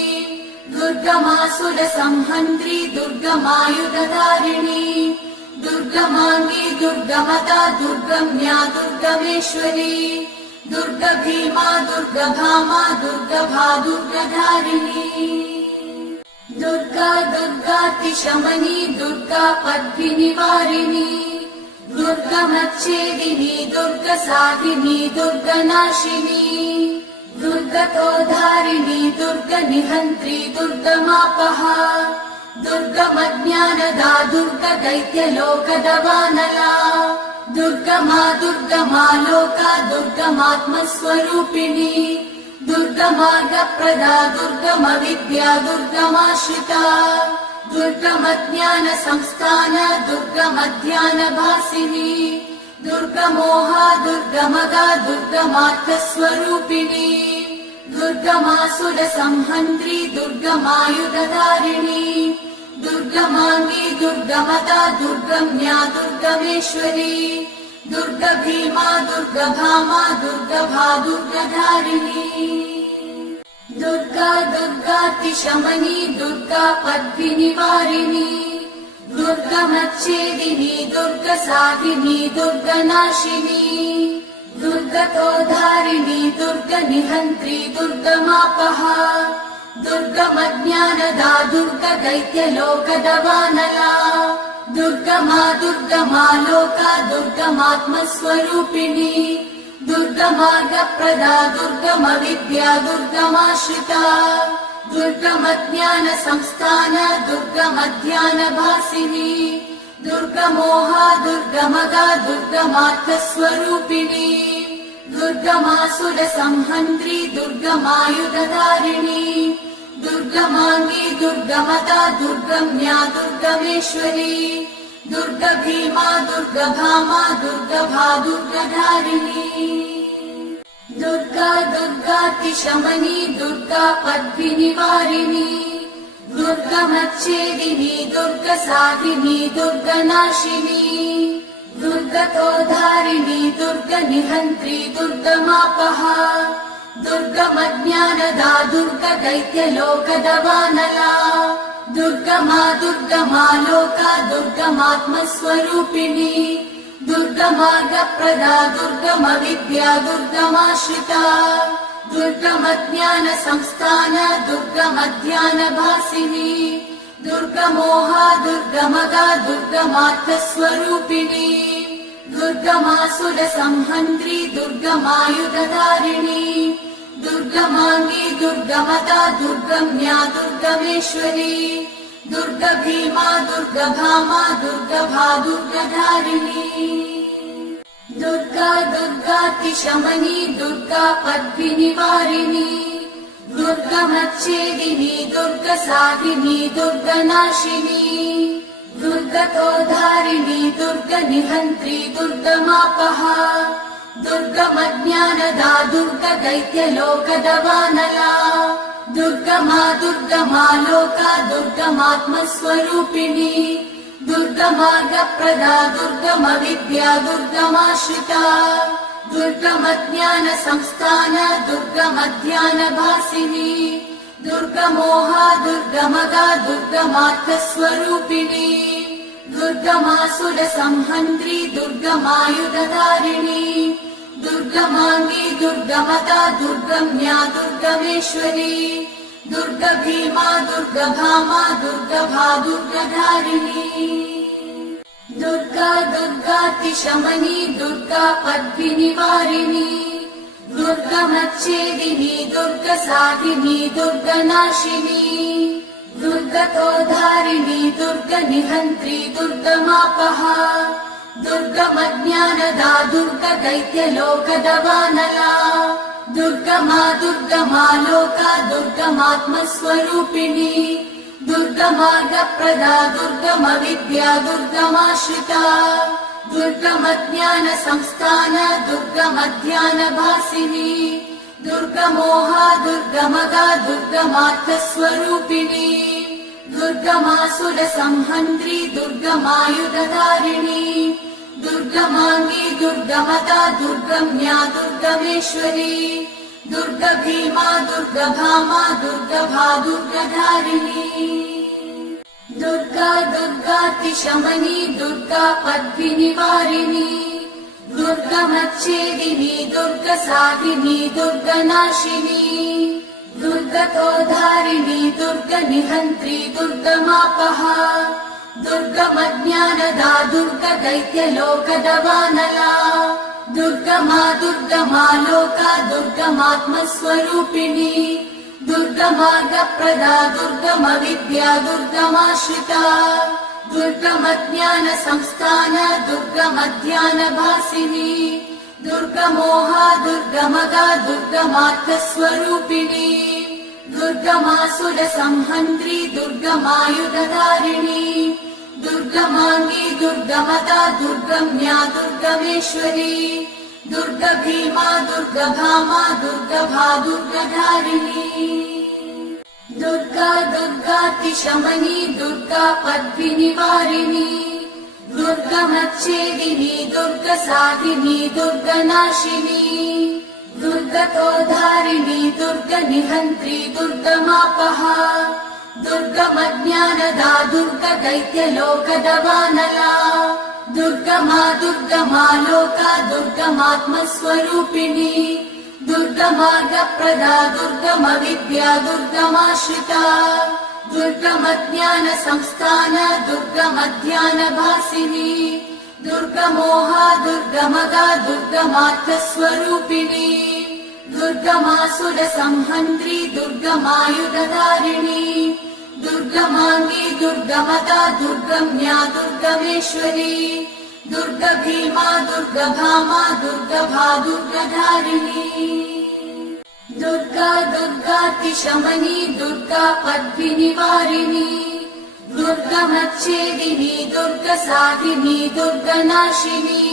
दुर्गमासुर संहन्त्री दुर्गमायुधधारिणी दुर्गमाङ्गी दुर्गमता दुर्गम्या दुर्गमेश्वरी दुर्गभीमा दुर्गभामा दुर्गभा दुर्गधारिणी दुर्गा दुर्गातिशमनी दुर्गा पद्मिनिवारिणी दुर्गमच्छेदिनी दुर्गसाधिनी दुर्गनाशिनी दुर्गतोधारिणी दुर्गनिहन्त्री दुर्गमापहा दुर्गमज्ञानदा दुर्गदैत्यलोकदवानला दुर्गमा दुर्गमा लोका दुर्गमात्मस्वरूपिणी दुर्गमार्गप्रदा दुर्गमविद्या दुर्गमाश्रिता दुर्गमज्ञान संस्थान दुर्गमध्यानभासिनी दुर्गमोहा दुर्गमगा दुर्गमार्थस्वरूपिणी दुर्गमासुर संहन्त्री दुर्गमायुधधारिणी दुर्गमाङ्गी दुर्गमता दुर्गम्या दुर्गमेश्वरी दुर्गभीमा दुर्गभामा दुर्गभा दुर्गधारिणी दुर्गा दुर्गातिशमनी दुर्गा पद्मिनिवारिणी दुर्गमच्छेदिनी दुर्गसाधिनी दुर्गनाशिनी दुर्गतोधारिणी दुर्गनिहन्त्री दुर्गमापहा दुर्गमज्ञानदा दुर्गदैत्यलोकदवानला दुर्गमा दुर्गमा लोका दुर्गमात्मस्वरूपिणी दुर्गमार्गप्रदा दुर्गमविद्या दुर्गमाश्रिता दुर्गमज्ञान संस्थान दुर्गमध्यानभासिनी दुर्गमोहा दुर्गमगा दुर्गमार्थस्वरूपिणी दुर्गमासुर संहन्त्री दुर्गमायुधधारिणी दुर्गमाङ्गी दुर्गमता दुर्गम्या दुर्गमेश्वरी दुर्गभीमा दुर्गभामा दुर्गभा दुर्गधारिणी दुर्गा दुर्गातिशमनी दुर्गा पद्मिनिवारिणी दुर्गमच्छेदिनी दुर्गसाधिनी दुर्गनाशिनी दुर्गतोधारिणी दुर्गनिहन्त्री दुर्गमापहा दुर्गमज्ञानदा दुर्गदैत्यलोकदवानला दुर्गमा दुर्गमा लोका दुर्गमात्मस्वरूपिणी दुर्गमार्गप्रदा दुर्गमविद्या दुर्गमाश्रिता दुर्गमज्ञान संस्थान दुर्गमध्यानभासिनी दुर्गमोहा दुर्गमगा दुर्गमार्थस्वरूपिणी दुर्गमासुर संहन्त्री दुर्गमायुधधारिणी दुर्गमाङ्गी दुर्गमता दुर्गम्या दुर्गमेश्वरी दुर्गभीमा दुर्गभामा दुर्गभा दुर्गधारिणी दुर्गा दुर्गातिशमनी दुर्गा पद्मिनिवारिणी दुर्गमच्छेदिनी दुर्गसाधिनी दुर्गनाशिनी दुर्गतोधारिणी दुर्गनिहन्त्री दुर्गमापहा दुर्गमज्ञानदा दुर्गदैत्यलोकदवानला दुर्गमा दुर्गमा लोका दुर्गमात्मस्वरूपिणी दुर्गमार्गप्रदा दुर्गमविद्या दुर्गमाश्रिता दुर्गमज्ञानसंस्थान दुर्गमध्यानभासिनी दुर्गमोहा दुर्गमगा दुर्गमार्थस्वरूपिणी दुर्गमासुरसंहन्त्री दुर्गमायुधधारिणी दुर्गमाङ्गी दुर्गमता दुर्गम्या दुर्गमेश्वरी दुर्गभीमा दुर्गभामा दुर्गभा दुर्गधारिणी दुर्गा दुर्गातिशमनी दुर्गा पद्मिनिवारिणी दुर्गमच्छेदिनी दुर्गसाधिनी दुर्गनाशिनी दुर्गतोधारिणी दुर्गनिहन्त्री दुर्गमापहा दुर्गमज्ञानदा दुर्गदैत्यलोकदवानला दुर्गमा दुर्गमा लोका दुर्गमात्मस्वरूपिणी दुर्गमार्गप्रदा दुर्गमविद्या दुर्गमाश्रिता दुर्गमज्ञानसंस्थान दुर्गमध्यानभासिनी दुर्गमोहा दुर्गमगा दुर्गमार्थस्वरूपिणी दुर्गमासुरसंहन्त्री दुर्गमायुधधारिणी दुर्गमाङ्गी दुर्गमता दुर्गम्या दुर्गमेश्वरी दुर्गभीमा दुर्गभामा दुर्गभा दुर्गधारिणी दुर्गा दुर्गातिशमनी दुर्गा पद्मिनिवारिणी दुर्गमच्छेदिनी दुर्गसाधिनी दुर्गनाशिनी दुर्गतोधारिणी दुर्गनिहन्त्री दुर्गमापहा दुर्गमज्ञानदा दुर्गदैत्यलोकदवानला दुर्गमा दुर्गमा लोका दुर्गमात्मस्वरूपिणी दुर्गमार्गप्रदा दुर्गमविद्या दुर्गमाश्रिता दुर्गमज्ञानसंस्थान दुर्गमध्यानभासिनी दुर्गमोहा दुर्गमगा दुर्गमार्थस्वरूपिणी दुर्गमासुरसंहन्त्री दुर्गमायुधधारिणी दुर्गमाङ्गी दुर्गमता दुर्गम्या दुर्गमेश्वरी दुर्गभीमा दुर्गभामा दुर्गभा दुर्गधारिणी दुर्गा दुर्गातिशमनी दुर्गा पद्मिनिवारिणी दुर्गमच्छेदिनी दुर्गसाधिनी दुर्गनाशिनी दुर्गतोधारिणी दुर्गनिहन्त्री दुर्गमापहा दुर्गमज्ञानदा दुर्गदैत्यलोकदवानला दुर्गमा दुर्गमा लोका दुर्गमात्मस्वरूपिणी दुर्गमार्गप्रदा दुर्गमविद्या दुर्गमाश्रिता दुर्गमज्ञानसंस्थान दुर्गमध्यानभासिनी दुर्गमोहा दुर्गमगा दुर्गमार्थस्वरूपिणी दुर्गमासुरसंहन्त्री दुर्गमायुधधारिणी दुर्गमाङ्गी दुर्गमता दुर्गम्या दुर्गमेश्वरी दुर्गभीमा दुर्गभामा दुर्गभा दुर्गधारिणी दुर्गा दुर्गातिशमनी दुर्गा पद्मिनिवारिणी दुर्गमच्छेदिनी दुर्गसाधिनी दुर्गनाशिनी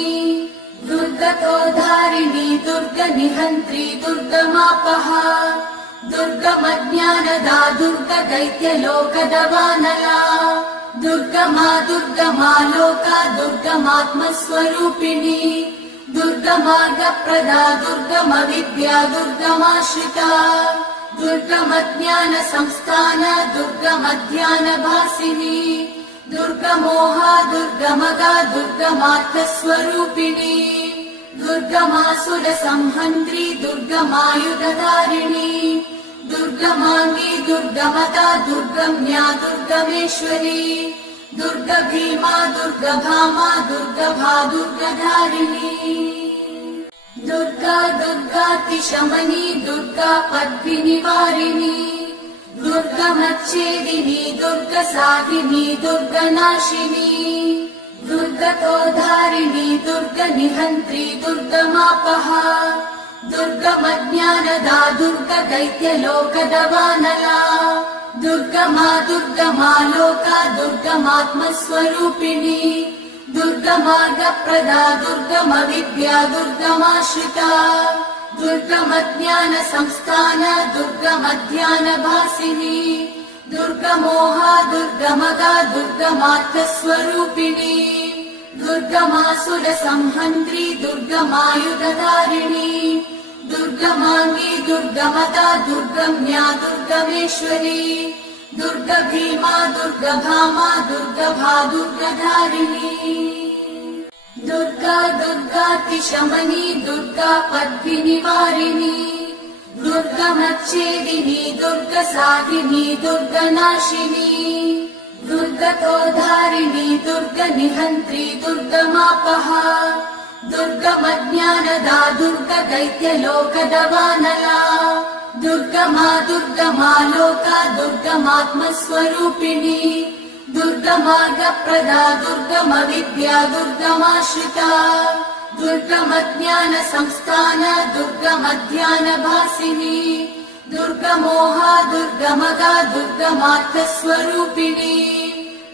दुर्गतोधारिणी दुर्गनिहन्त्री दुर्गमापहा दुर्गमज्ञानदा दुर्गदैत्यलोकदवानला दुर्गमा दुर्गमा लोका दुर्गमात्मस्वरूपिणी दुर्गमार्गप्रदा दुर्गमविद्या दुर्गमाश्रिता दुर्गमज्ञानसंस्थान दुर्गमध्यानभासिनी दुर्गमोहा दुर्गमगा दुर्गमार्थस्वरूपिणी दुर्गमासुरसंहन्त्री दुर्गमायुधधारिणी दुर्गमाङ्गी दुर्गमता दुर्गम्या दुर्गमेश्वरी दुर्गभीमा दुर्गभामा दुर्गभा दुर्गधारिणी दुर्गा दुर्गातिशमनी दुर्गा पद्मिनिवारिणी दुर्गमच्छेदिनी दुर्गसाधिनी दुर्गनाशिनी दुर्गतोधारिणी दुर्गनिहन्त्री दुर्गमापहा दुर्गमज्ञानदा दुर्गदैत्यलोकदवानला दुर्गमा दुर्गमा लोका दुर्गमात्मस्वरूपिणी दुर्गमार्गप्रदा दुर्गमविद्या दुर्गमाश्रिता दुर्गमज्ञानसंस्थान दुर्गमध्यानभासिनी दुर्गमोहा दुर्गमगा दुर्गमार्थस्वरूपिणी दुर्गमासुरसंहन्त्री दुर्गमायुधधारिणी दुर्गमाङ्गी दुर्गमदा दुर्गम्या दुर्गमेश्वरी दुर्गभीमा दुर्गभामा दुर्गभा दुर्गधारिणी दुर्गा दुर्गातिशमनी दुर्गा पद्मिनिवारिणी दुर्गमच्छेदिनी दुर्गसाधिनी दुर्गनाशिनी दुर्गतोधारिणी दुर्गनिहन्त्री दुर्गमापहा दुर्गमज्ञानदा दुर्गदैत्यलोकदवानला दुर्गमा दुर्गमा लोका दुर्गमात्मस्वरूपिणी दुर्गमार्गप्रदा दुर्गमविद्या दुर्गमाश्रिता दुर्गमज्ञानसंस्थान दुर्गमध्यानभासिनी दुर्गमोहा दुर्गमगा दुर्गमार्थस्वरूपिणी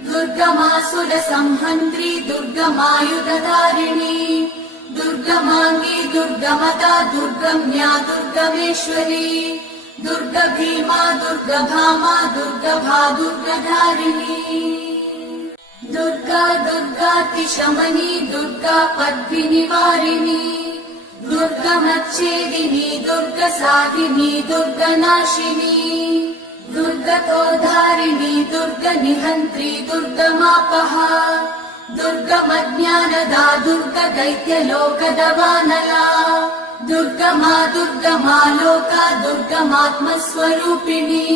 दुर्गमासुरसंहन्त्री दुर्गमायुधधारिणी दुर्गमाङ्गी दुर्गमदा दुर्गम्या दुर्गमेश्वरी दुर्गभीमा दुर्गभामा दुर्गभा दुर्गधारिणी दुर्गा दुर्गातिशमनी दुर्गा पद्मिनिवारिणी दुर्गमच्छेदिनी दुर्गसाधिनी दुर्गनाशिनी दुर्गतोधारिणी दुर्गनिहन्त्री दुर्गमापहा दुर्गमज्ञानदा दुर्गदैत्यलोकदवानला दुर्गमा दुर्गमा लोका दुर्गमात्मस्वरूपिणी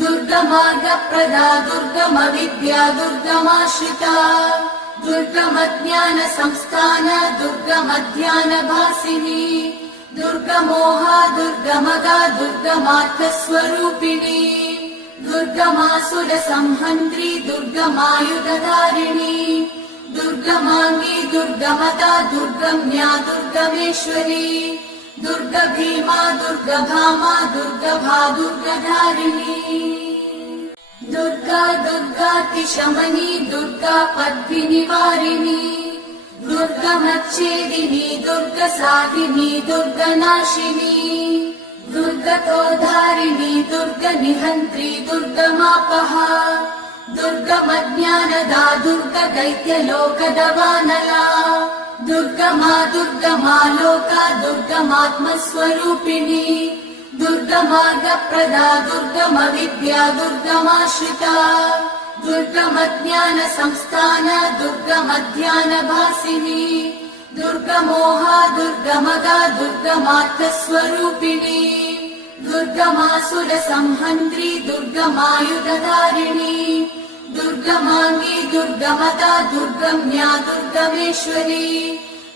दुर्गमार्गप्रदा दुर्गमविद्या दुर्गमाश्रिता दुर्गमज्ञानसंस्थान दुर्गमध्यानभासिनी दुर्गमोहा दुर्गमगा दुर्गमार्थस्वरूपिणी दुर्गमासुरसंहन्त्री दुर्गमायुधधारिणी दुर्गमाङ्गी दुर्गमदा दुर्गम्या दुर्गमेश्वरी दुर्गभीमा दुर्गभामा दुर्गभा दुर्गधारिणी दुर्गा दुर्गातिशमनी दुर्गा पद्मिनिवारिणी दुर्गमच्छेदिनी दुर्गसाधिनी दुर्गनाशिनी दुर्गतोधारिणी दुर्गनिहन्त्री दुर्गमापहा दुर्गमज्ञानदा दुर्गदैत्यलोकदवानला दुर्गमा दुर्गमा लोका दुर्गमात्मस्वरूपिणी दुर्गमार्गप्रदा दुर्गमविद्या दुर्गमाश्रिता दुर्गमज्ञानसंस्थान दुर्गमध्यानभासिनी दुर्गमोहा दुर्गमगा दुर्गमार्थस्वरूपिणी दुर्गमासुरसंहन्त्री दुर्गमायुधधारिणी दुर्गमाङ्गी दुर्गमदा दुर्गम्या दुर्गमेश्वरी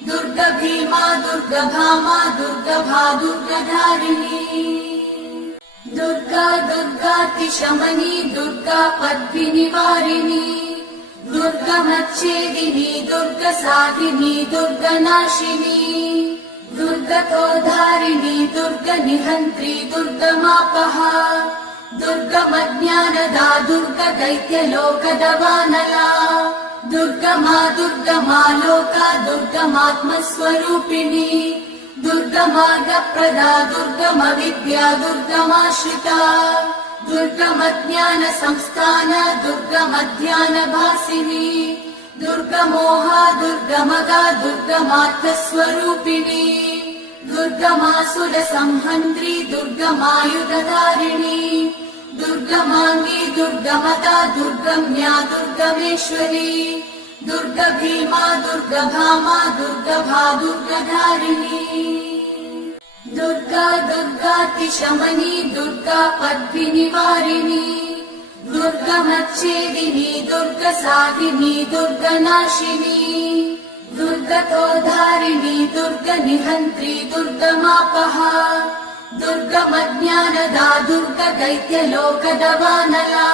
दुर्गभीमा दुर्गभामा दुर्गभा दुर्गधारिणी दुर्गा दुर्गातिशमनी दुर्गा पद्मिनिवारिणी दुर्गमच्छेदिनी दुर्गसाधिनी दुर्गनाशिनी दुर्गतोधारिणी दुर्गनिहन्त्री दुर्गमापहा दुर्गमज्ञानदा दुर्गदैत्यलोकदवानला दुर्गमा दुर्गमा लोका दुर्गमात्मस्वरूपिणी दुर्गमार्गप्रदा दुर्गमविद्या दुर्गमाश्रिता दुर्गमज्ञानसंस्थान दुर्गमध्यानभासिनी दुर्गमोहा दुर्गमगा दुर्गमार्थस्वरूपिणी दुर्गमासुरसंहन्त्री दुर्गमायुधधारिणी दुर्गमाङ्गी दुर्गमदा दुर्गम्या दुर्गमेश्वरी दुर्गभीमा दुर्गभामा दुर्गभा दुर्गधारिणी दुर्गा दुर्गातिशमनी दुर्गा पद्मिनिवारिणी दुर्गमच्छेदिनी दुर्गसाधिनी दुर्गनाशिनी दुर्गतोधारिणी दुर्गनिहन्त्री दुर्गमापहा दुर्गमज्ञानदा दुर्गदैत्यलोकदवानला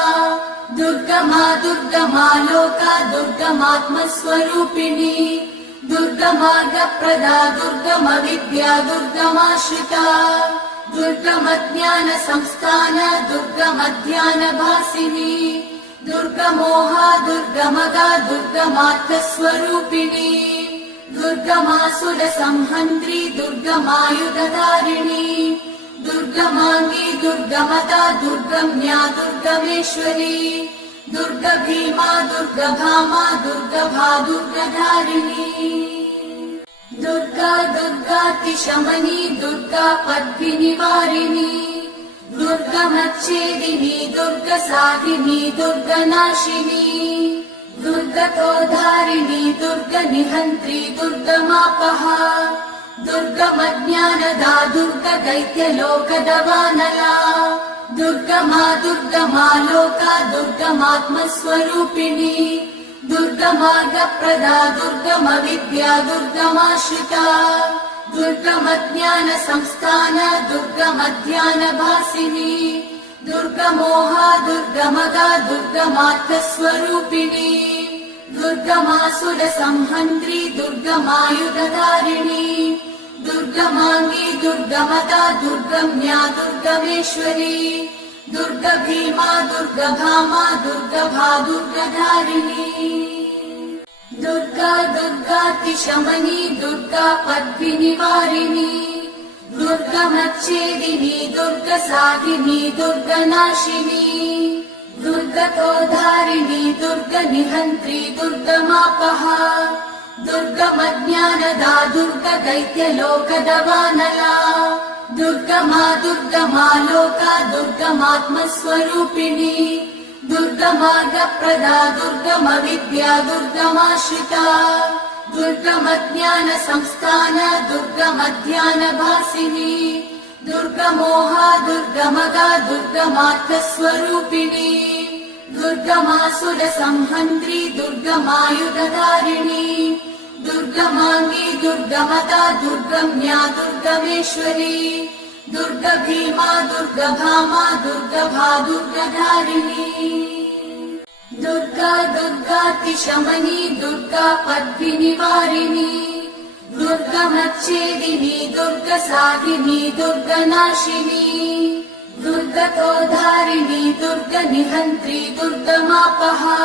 दुर्गमा दुर्गमा लोका दुर्गमात्मस्वरूपिणी दुर्गमार्गप्रदा दुर्गमविद्या दुर्गमाश्रिता दुर्गमज्ञानसंस्थान दुर्गमध्यानभासिनी दुर्गमोहा दुर्गमगा दुर्गमार्थस्वरूपिणी दुर्गमासुरसंहन्त्री दुर्गमायुधधारिणी दुर्गमाङ्गी दुर्गमदा दुर्गम्या दुर्गमेश्वरी दुर्ग भीमा दुर्ग भामा दुर्ग भा दुर्गधारिणी दुर्गा दुर्गातिशमनी दुर्गा पद्मिनिवारिणी दुर्गमच्छेदिनी दुर्गसाधिनी दुर्गनाशिनी दुर्गतोधारिणी दुर्गनिहन्त्री दुर्गमापहा दुर्गमज्ञानदा दुर्गदैत्यलोकदवानला दुर्गमा दुर्गमा लोका दुर्गमात्मस्वरूपिणी दुर्गमार्गप्रदा दुर्गमविद्या दुर्गमाश्रिता दुर्गमज्ञानसंस्थान दुर्गमध्यानभासिनी दुर्गमोहा दुर्गमगा दुर्गमार्थस्वरूपिणी दुर्गमासुरसंहन्त्री दुर्गमायुधधारिणी दुर्गमाङ्गी दुर्गमदा दुर्गम्या दुर्गमेश्वरी दुर्गभीमा दुर्गभामा दुर्गभा दुर्गधारिणी दुर्गा दुर्गातिशमनी दुर्गा पद्मिनिवारिणी दुर्गमच्छेदिनी दुर्गसाधिनी दुर्गनाशिनी दुर्गतोधारिणी दुर्गनिहन्त्री दुर्गमापहा दुर्गमज्ञानदा दुर्गदैत्यलोकदवानला दुर्गमा दुर्गमा लोका दुर्गमात्मस्वरूपिणी दुर्गमार्गप्रदा दुर्गमविद्या दुर्गमाश्रिता दुर्गमज्ञानसंस्थान दुर्गमध्यानभासिनी दुर्गमोहा दुर्गमगा दुर्गमार्थस्वरूपिणी दुर्गमासुरसंहन्त्री दुर्गमायुधधारिणी दुर्गमाङ्गी दुर्गमदा दुर्गम्या दुर्गमेश्वरी दुर्गभीमा दुर्गभामा दुर्गभा दुर्गधारिणी दुर्गा दुर्गातिशमनी दुर्गा पद्मिनिवारिणी दुर्गमच्छेदिनी दुर्गसाधिनी दुर्गनाशिनी दुर्गतोधारिणी दुर्गनिहन्त्री दुर्गमापहा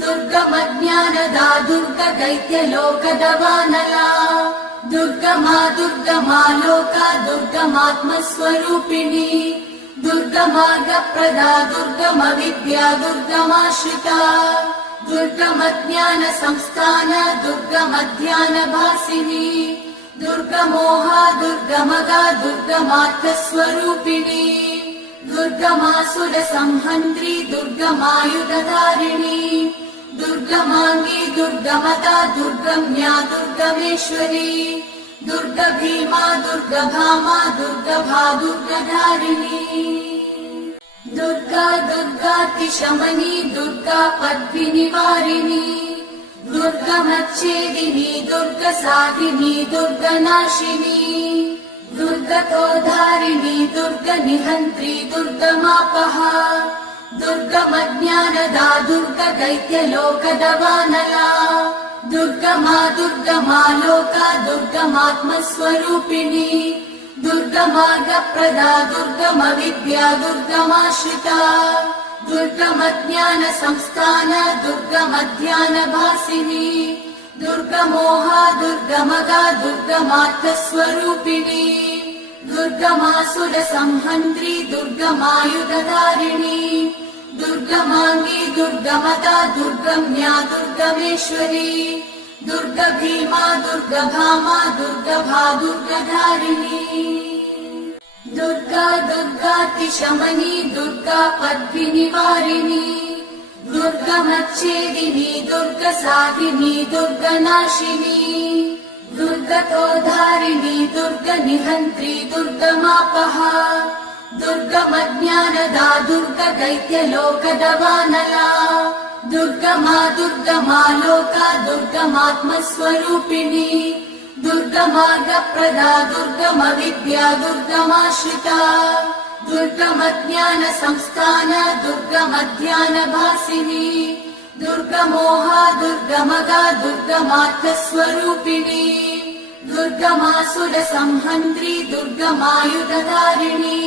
दुर्गमज्ञानदा दुर्गदैत्यलोकदवानला दुर्गमा दुर्गमा लोका दुर्गमात्मस्वरूपिणी दुर्गमार्गप्रदा दुर्गमविद्या दुर्गमाश्रिता दुर्गमज्ञानसंस्थान दुर्गमध्यानभासिनी दुर्गमोहा दुर्गमगा दुर्गमार्थस्वरूपिणी दुर्गमासुरसंहन्त्री दुर्गमायुधधारिणी दुर्गमाङ्गी दुर्गमदा दुर्गम्या दुर्गमेश्वरी दुर्गभीमा दुर्गभामा दुर्गभा दुर्गधारिणी दुर्गा दुर्गातिशमनी दुर्गा पद्मिनिवारिणी दुर्गमच्छेदिनी दुर्गसाधिनी दुर्गनाशिनी दुर्गतोधारिणी दुर्गनिहन्त्री दुर्गमापहा दुर्गमज्ञानदा दुर्गदैत्यलोकदवानला दुर्गमा दुर्गमा लोका दुर्गमात्मस्वरूपिणी दुर्गमार्गप्रदा दुर्गमविद्या दुर्गमाश्रिता दुर्गमज्ञानसंस्थान दुर्गमध्यानभासिनी दुर्गमोहा दुर्गमगा दुर्गमार्थस्वरूपिणी दुर्गमासुरसंहन्त्री दुर्गमायुधधारिणी दुर्गमाङ्गी दुर्गमदा दुर्गम्या दुर्गमेश्वरी दुर्गभीमा दुर्गभामा दुर्गभा दुर्गधारिणी दुर्गा दुर्गातिशमनी दुर्गा पद्मिनिवारिणी दुर्गमच्छेदिनी दुर्गसाधिनी दुर्गनाशिनी दुर्गतोधारिणी दुर्गनिहन्त्री दुर्गमापहा दुर्गमज्ञानदा दुर्गदैत्यलोकदवानला दुर्गमा दुर्गमा लोका दुर्गमात्मस्वरूपिणी दुर्गमार्गप्रदा दुर्गमविद्या दुर्गमाश्रिता दुर्गमज्ञानसंस्थान दुर्गमध्यानभासिनी दुर्गमोहा दुर्गमगा दुर्गमार्थस्वरूपिणी दुर्गमासुरसंहन्त्री दुर्गमायुधधारिणी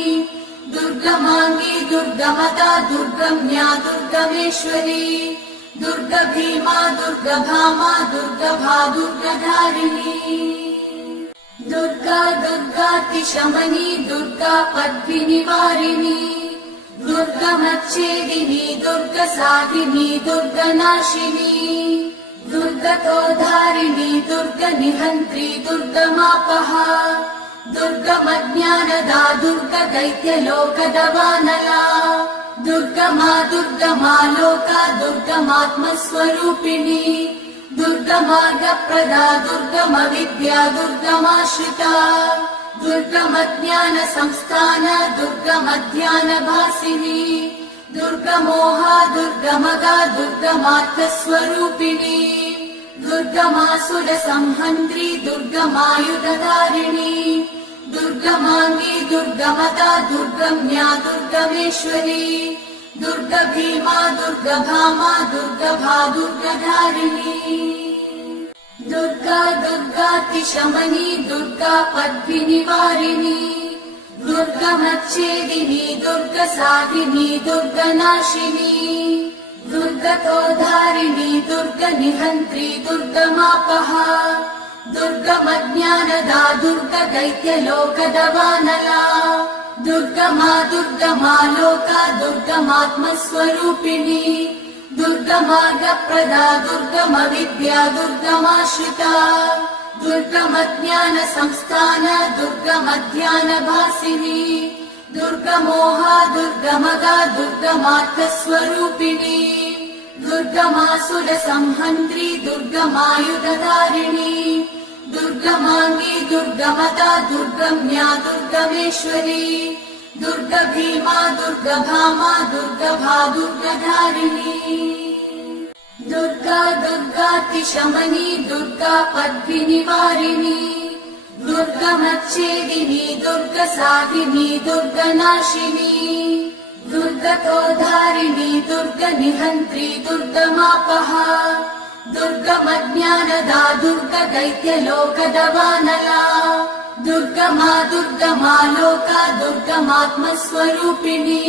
दुर्गमाङ्गी दुर्गमदा दुर्गम्या दुर्गमेश्वरी दुर्गभीमा दुर्गभामा दुर्गभा दुर्गधारिणी दुर्गा दुर्गातिशमनी दुर्गा पद्मिनिवारिणी दुर्गमच्छेदिनी दुर्गसाधिनी दुर्गनाशिनी दुर्गतोद्धारिणी दुर्गनिहन्त्री दुर्गमापहा दुर्गमज्ञानदा दुर्गदैत्यलोकदवानला दुर्गमा दुर्गमा लोका दुर्गमात्मस्वरूपिणी दुर्गमार्गप्रदा दुर्गमविद्या दुर्गमाश्रिता दुर्गमज्ञानसंस्थान दुर्गमध्यानभासिनी दुर्गमोहा दुर्गमगा दुर्गमार्थस्वरूपिणी दुर्गमासुरसंहन्त्री दुर्गमायुधधारिणी दुर्गमाङ्गी दुर्गमदा दुर्गम्या दुर्गमेश्वरी दुर्गभीमा दुर्गभामा दुर्गभा दुर्गधारिणी दुर्गा दुर्गातिशमनी दुर्गा पद्भिनिवारिणी दुर्गमच्छेदिनी दुर्गसाधिनी दुर्गनाशिनी दुर्गतोद्धारिणी दुर्गनिहन्त्री दुर्गमापहा दुर्गमज्ञानदा दुर्गदैत्यलोकदवानला दुर्गमा दुर्गमा लोका दुर्गमात्मस्वरूपिणी दुर्गमार्गप्रदा दुर्गमविद्या दुर्गमाश्रिता दुर्गमज्ञानसंस्थान दुर्गमध्यानभासिनी दुर्गमोहा दुर्गमगा दुर्गमार्थस्वरूपिणी दुर्गमासुरसंहन्त्री दुर्गमायुधधारिणी दुर्गमाङ्गी दुर्गमदा दुर्गम्या दुर्गमेश्वरी दुर्गभीमा दुर्गभामा दुर्गभा दुर्गधारिणी दुर्गा दुर्गातिशमनी दुर्गा पद्भिनिवारिणी दुर्गमच्छेदिनी दुर्गसाधिनी दुर्गनाशिनी दुर्गतोद्धारिणी दुर्गनिहन्त्री दुर्गमापहा दुर्गमज्ञानदा दुर्गदैत्यलोकदवानला दुर्गमा दुर्गमा लोका दुर्गमात्मस्वरूपिणी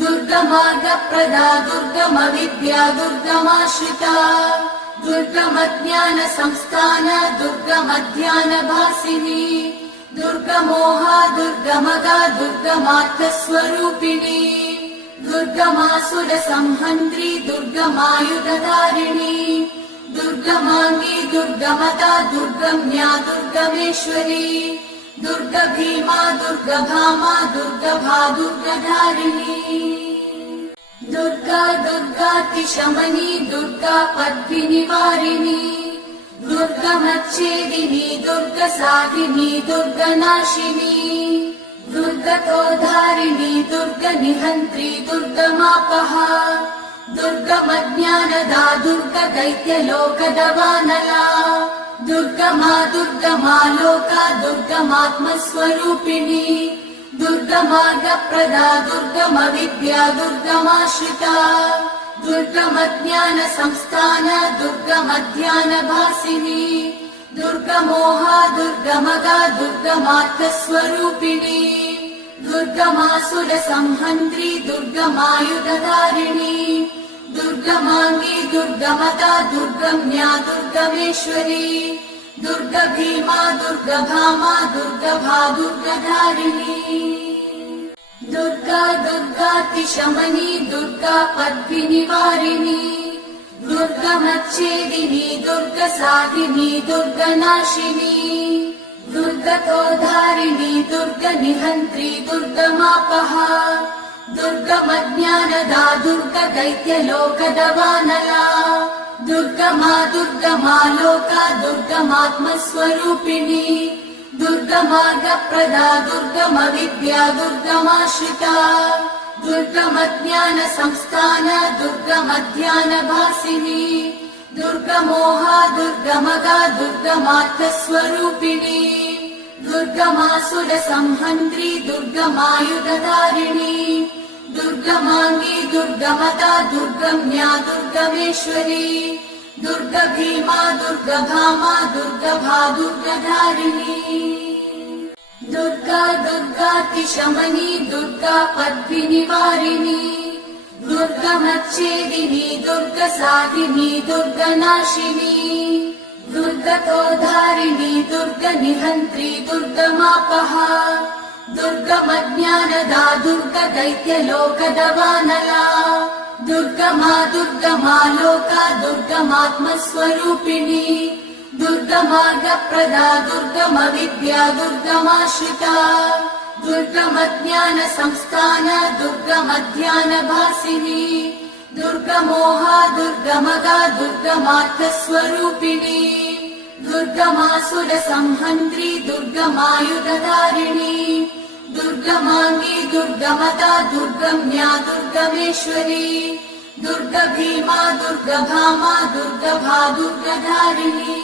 दुर्गमार्गप्रदा दुर्गमविद्या दुर्गमाश्रिता दुर्गमज्ञानसंस्थान दुर्गमध्यानभासिनी दुर्गमोहा दुर्गमगा दुर्गमार्थस्वरूपिणी दुर्गमासुरसंहन्त्री दुर्गमायुधधारिणी दुर्गमाङ्गी दुर्गमदा दुर्गम्या दुर्गमेश्वरी दुर्गभीमा दुर्गभामा दुर्गभा दुर्गधारिणी दुर्गा दुर्गातिशमनी दुर्गा पद्भिनिवारिणी दुर्गमच्छेदिनी दुर्गसाधिनी दुर्गनाशिनी दुर्गतोद्धारिणी दुर्गनिहन्त्री दुर्गमापहा दुर्गमज्ञानदा दुर्गदैत्यलोकदवानला दुर्गमा दुर्गमा लोका दुर्गमात्मस्वरूपिणी दुर्गमार्गप्रदा दुर्गमविद्या दुर्गमाश्रिता दुर्गमज्ञानसंस्थान दुर्गमध्यानभासिनी दुर्गमोहा दुर्गमगा दुर्गमार्थस्वरूपिणी दुर्गमासुरसंहन्त्री दुर्गमायुधधारिणी दुर्गमाङ्गी दुर्गमदा दुर्गम्या दुर्गमेश्वरी दुर्गभीमा दुर्गभामा दुर्गभा दुर्गधारिणी दुर्गा दुर्गातिशमनी दुर्गा पद्भिनिवारिणी दुर्गमच्छेदिनी दुर्गसाधिनी दुर्गनाशिनी दुर्गतोद्धारिणी दुर्गनिहन्त्री दुर्गमापहा दुर्गमज्ञानदा दुर्गदैत्यलोकदवानला दुर्गमा दुर्गमा लोका दुर्गमात्मस्वरूपिणी दुर्गमार्गप्रदा दुर्गमविद्या दुर्गमाश्रिता दुर्गमज्ञानसंस्थान दुर्गमध्यानभासिनी दुर्गमोहा दुर्गमगा दुर्गमार्थस्वरूपिणी दुर्गमासुरसंहन्त्री दुर्गमायुधधारिणी दुर्गमाङ्गी दुर्गमदा दुर्गम्या दुर्गमेश्वरी दुर्गभीमा दुर्गभामा दुर्गभा दुर्गधारिणी दुर्गा दुर्गातिशमनी दुर्गा पद्भिनिवारिणी दुर्गमच्छेदिनी दुर्गसाधिनी दुर्गनाशिनी दुर्गतोद्धारिणी दुर्गनिहन्त्री दुर्गमापहा दुर्गमज्ञानदा दुर्गदैत्यलोकदवानला दुर्गमा दुर्गमा लोका दुर्गमात्मस्वरूपिणी दुर्गमार्गप्रदा दुर्गमविद्या दुर्गमाश्रिता दुर्गमज्ञानसंस्थान दुर्गमध्यानभासिनी दुर्गमोहा दुर्गमगा दुर्गमार्थस्वरूपिणी दुर्गमासुरसंहन्त्री दुर्गमायुधधारिणी दुर्गमाङ्गी दुर्गमदा दुर्गम्या दुर्गमेश्वरी दुर्गभीमा दुर्गभामा दुर्गभा दुर्गधारिणी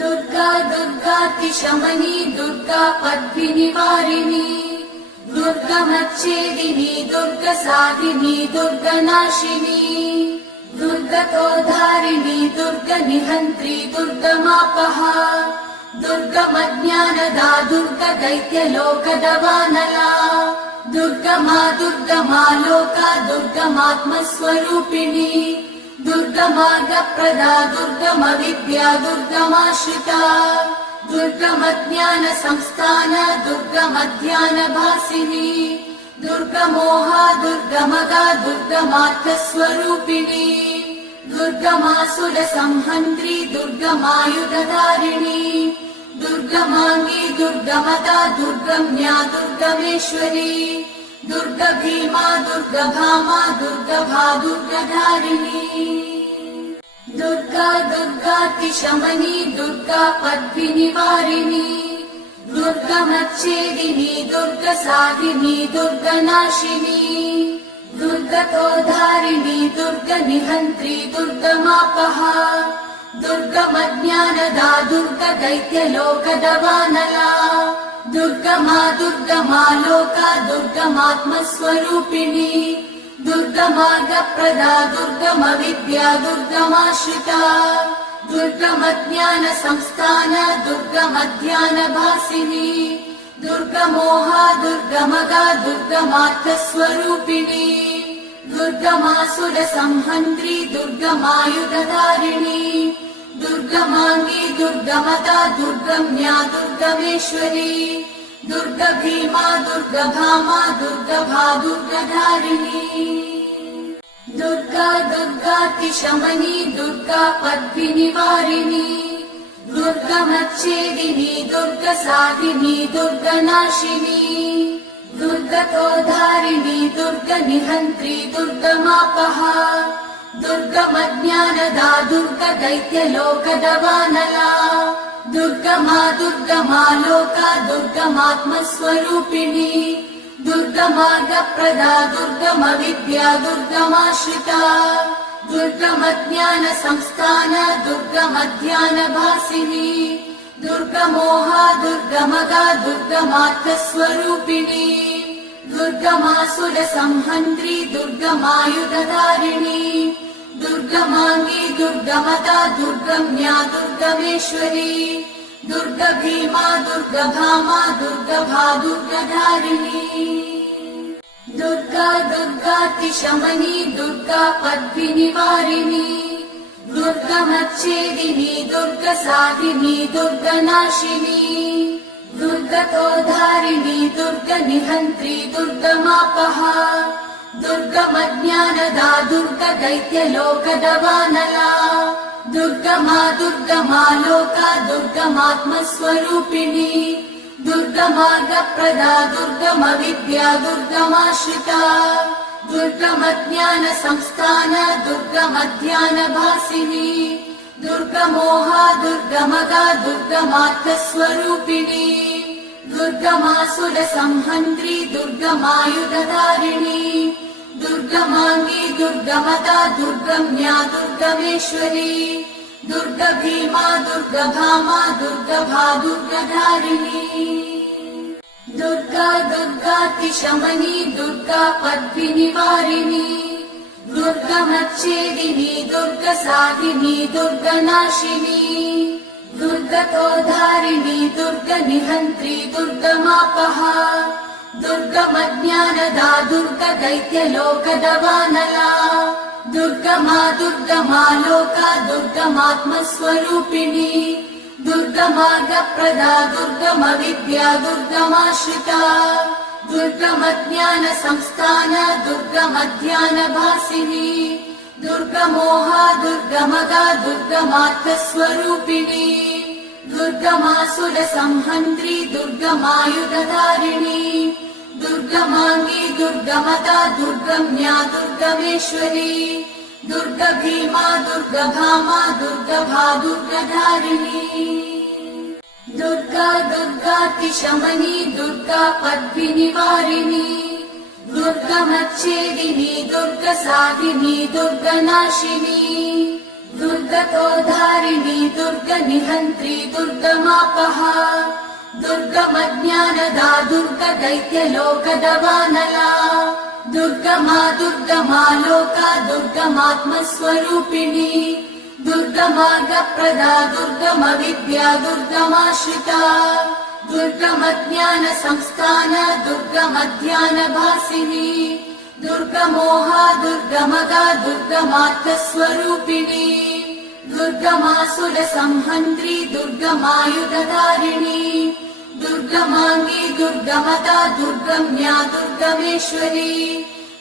दुर्गा दुर्गातिशमनी दुर्गा पद्मिनिवारिणी दुर्गमच्छेदिनी दुर्गसाधिनी दुर्गनाशिनी दुर्गतोधारिणी दुर्गनिहन्त्री दुर्गमापहा दुर्गमज्ञानदा दुर्गदैत्यलोकदवानला दुर्गमा दुर्गमा लोका दुर्गमात्मस्वरूपिणी दुर्गमार्गप्रदा दुर्गमविद्या दुर्गमाश्रिता दुर्गमज्ञानसंस्थान दुर्गमध्यानभासिनी दुर्गमोहा दुर्गमगा दुर्गमार्थस्वरूपिणी दुर्गमासुरसंहन्त्री दुर्गमायुधधारिणी दुर्गमाङ्गी दुर्गमदा दुर्गम्या दुर्गमेश्वरी दुर्गभीमा दुर्गभामा दुर्गभा दुर्गधारिणी दुर्गा दुर्गातिशमनी दुर्गा पद्मिनिवारिणी दुर्गमच्छेदिनी दुर्गसाधिनी दुर्गनाशिनी दुर्गतोधारिणी दुर्गनिहन्त्री दुर्गमापहा दुर्गमज्ञानदा दुर्गदैत्यलोकदवानला दुर्गमा दुर्गमा लोका दुर्गमात्मस्वरूपिणी दुर्गमार्गप्रदा दुर्गमविद्या दुर्गमाश्रिता दुर्गमज्ञानसंस्थान दुर्गमध्यानभासिनी दुर्गमोहा दुर्गमगा दुर्गमार्थस्वरूपिणी दुर्गमासुरसंहन्त्री दुर्गमायुधधारिणी दुर्गमाङ्गी दुर्गमदा दुर्गम्या दुर्गमेश्वरी दुर्गभीमा दुर्गभामा दुर्गभा दुर्गधारिणी दुर्गा दुर्गातिशमनी दुर्गा पद्मिनिवारिणी दुर्गमच्छेदिनी दुर्गसाधिनी दुर्गनाशिनी दुर्गतोधारिणी दुर्गनिहन्त्री दुर्गमापहा दुर्गमज्ञानदा दुर्गदैत्यलोकदवानला दुर्गमा दुर्गमा लोका दुर्गमात्मस्वरूपिणी दुर्गमार्गप्रदा दुर्गमविद्या दुर्गमाश्रिता दुर्गमज्ञानसंस्थान दुर्गमध्यानभासिनी दुर्गमोहा दुर्गमगा दुर्गमार्थस्वरूपिणी दुर्गमासुरसंहन्त्री दुर्गमायुधधारिणी दुर्गमाङ्गी दुर्गमदा दुर्गम्या दुर्गमेश्वरी दुर्गभीमा दुर्गभामा दुर्गभा दुर्गधारिणी दुर्गा दुर्गातिशमनी दुर्गा पद्मिनिवारिणी दुर्गमच्छेदिनी दुर्गसाधिनी दुर्गनाशिनी दुर्गतोधारिणी दुर्गनिहन्त्री दुर्गमापहा दुर्गमज्ञानदा दुर्गदैत्यलोकदवानला दुर्गमा दुर्गमा लोका दुर्गमात्मस्वरूपिणी दुर्गमार्गप्रदा दुर्गमविद्या दुर्गमाश्रिता दुर्गमज्ञानसंस्थान दुर्गमध्यानभासिनी दुर्गमोहा दुर्गमगा दुर्गमार्थस्वरूपिणी दुर्गमासुरसंहन्त्री दुर्गमायुधधारिणी दुर्गमाङ्गी दुर्गमदा दुर्गम्या दुर्गमेश्वरी दुर्गभीमा दुर्गभामा दुर्गभा दुर्गधारिणी दुर्गा दुर्गातिशमनी दुर्गा पद्मिनिवारिणी दुर्गमच्छेदिनी दुर्गसाधिनी दुर्गनाशिनी दुर्गतोधारिणी दुर्गनिहन्त्री दुर्गमापहा दुर्गमज्ञानदा दुर्गदैत्यलोकदवानला दुर्गमा दुर्गमा लोका दुर्गमात्मस्वरूपिणी दुर्गमार्गप्रदा दुर्गमविद्या दुर्गमाश्रिता दुर्गमज्ञानसंस्थान दुर्गमध्यानभासिनी दुर्गमोहा दुर्गमगा दुर्गमार्थस्वरूपिणी दुर्गमासुरसंहन्त्री दुर्गमायुधधारिणी दुर्गमाङ्गी दुर्गमदा दुर्गम्या दुर्गमेश्वरी दुर्गभीमा दुर्गभामा दुर्गभा दुर्गधारिणी दुर्गा दुर्गातिशमनी दुर्गा पद्मिनिवारिणी दुर्गमच्छेदिनी दुर्गसाधिनी दुर्गनाशिनी दुर्गतोधारिणी दुर्गनिहन्त्री दुर्गमापहा दुर्गमज्ञानदा दुर्गदैत्यलोकदवानला दुर्गमा दुर्गमालोका दुर्गमात्मस्वरूपिणी दुर्गमार्गप्रदा दुर्गमविद्या दुर्गमाश्रिता दुर्गमज्ञानसंस्थान दुर्गमध्यानभासिनी दुर्गमोहा दुर्गमगा दुर्गमार्थस्वरूपिणी दुर्गमासुरसंहन्त्री दुर्गमायुधधारिणी दुर्गमाङ्गी दुर्गमदा दुर्गम्या दुर्गमेश्वरी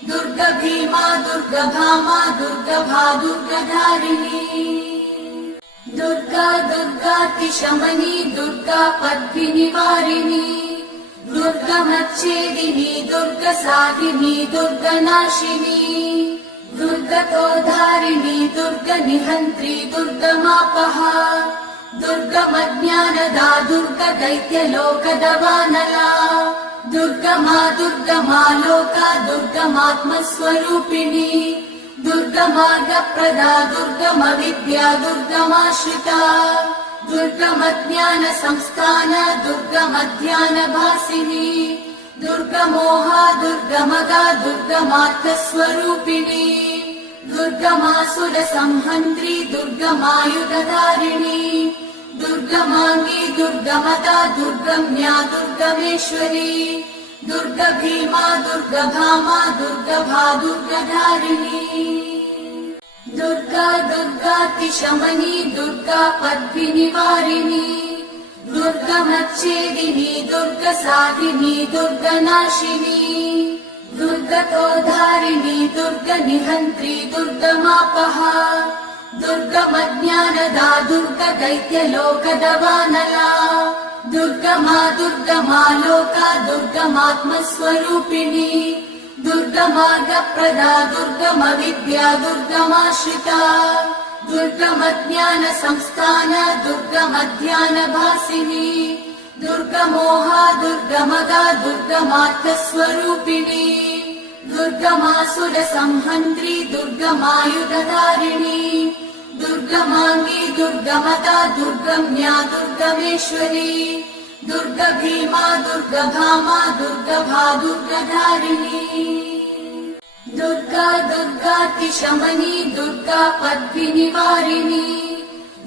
दुर्गभीमा दुर्गभामा दुर्गभा दुर्गधारिणी दुर्गा दुर्गातिशमनी दुर्गा पद्मिनिवारिणी दुर्गमच्छेदिनी दुर्गसाधिनी दुर्गनाशिनी दुर्गतोधारिणी दुर्गनिहन्त्री दुर्गमापहा दुर्गमज्ञानदा दुर्गदैत्यलोकदवानला दुर्गमा दुर्गमालोका दुर्गमात्मस्वरूपिणी दुर्गमार्गप्रदा दुर्गमविद्या दुर्गमाश्रिता दुर्गमज्ञानसंस्थान दुर्गमध्यानभासिनी दुर्गमोहा दुर्गमगा दुर्गमार्थस्वरूपिणी दुर्गमासुरसंहन्त्री दुर्गमायुधधारिणी दुर्गमाङ्गी दुर्गमदा दुर्गम्या दुर्गमेश्वरी दुर्गभीमा दुर्गभामा दुर्गभा दुर्गधारिणी दुर्गा दुर्गातिशमनी दुर्गा पद्मिनिवारिणी दुर्गमच्छेदिनी दुर्गसाधिनी दुर्गनाशिनी दुर्गतोधारिणी दुर्गनिहन्त्री दुर्गमापहा दुर्गमज्ञानदा दुर्गदैत्यलोकदवानला दुर्गमा दुर्गमालोका दुर्गमात्मस्वरूपिणी दुर्गमार्गप्रदा दुर्गमविद्या दुर्गमाश्रिता दुर्गमज्ञानसंस्थान दुर्गमध्यानभासिनी दुर्गमोहा दुर्गमगा दुर्गमार्थस्वरूपिणी दुर्गमासुरसंहन्त्री दुर्गमायुधधारिणी दुर्गमाङ्गी दुर्गमदा दुर्गम्या दुर्गमेश्वरी दुर्गभीमा दुर्गभामा दुर्गभा दुर्गधारिणी दुर्गा दुर्गातिशमनी दुर्गा पद्मिनिवारिणी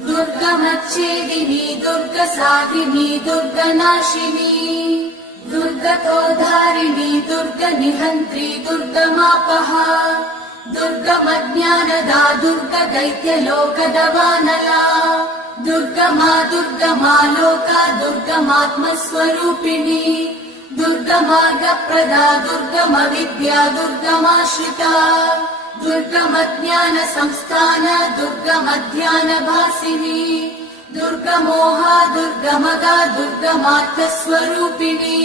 दुर्गमच्छेदिनी दुर्गसाधिनी दुर्गनाशिनी दुर्गतोधारिणी दुर्गनिहन्त्री दुर्गमापहा दुर्गमज्ञानदा दुर्गदैत्यलोकदवानला दुर्गमा दुर्गमालोका दुर्गमात्मस्वरूपिणी दुर्गमार्गप्रदा दुर्गमविद्या दुर्गमाश्रिता दुर्गमज्ञानसंस्थान दुर्गमध्यानभासिनी दुर्गमोहा दुर्गमगा दुर्गमार्थस्वरूपिणी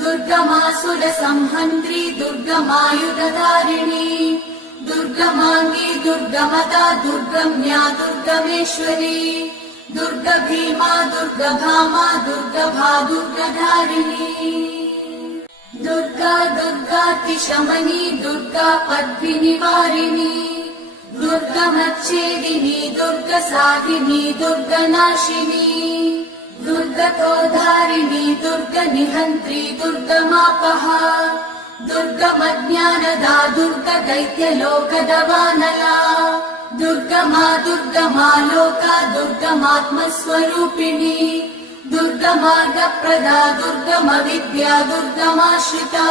दुर्गमासुरसंहन्त्री दुर्गमायुधधारिणी दुर्गमाङ्गी दुर्गमदा दुर्गम्या दुर्गमेश्वरी दुर्गभीमा दुर्गभामा दुर्गभा दुर्गधारिणी दुर्गा दुर्गातिशमनी दुर्गा पद्मिनिवारिणी दुर्गमच्छेदिनी दुर्गसाधिनी दुर्गनाशिनी दुर्गतोधारिणी दुर्गनिहन्त्री दुर्गमापहा दुर्गमज्ञानदा दुर्गदैत्यलोकदवानला दुर्गमा दुर्गमालोका दुर्गमात्मस्वरूपिणी दुर्गमार्गप्रदा दुर्गमविद्या दुर्गमाश्रिता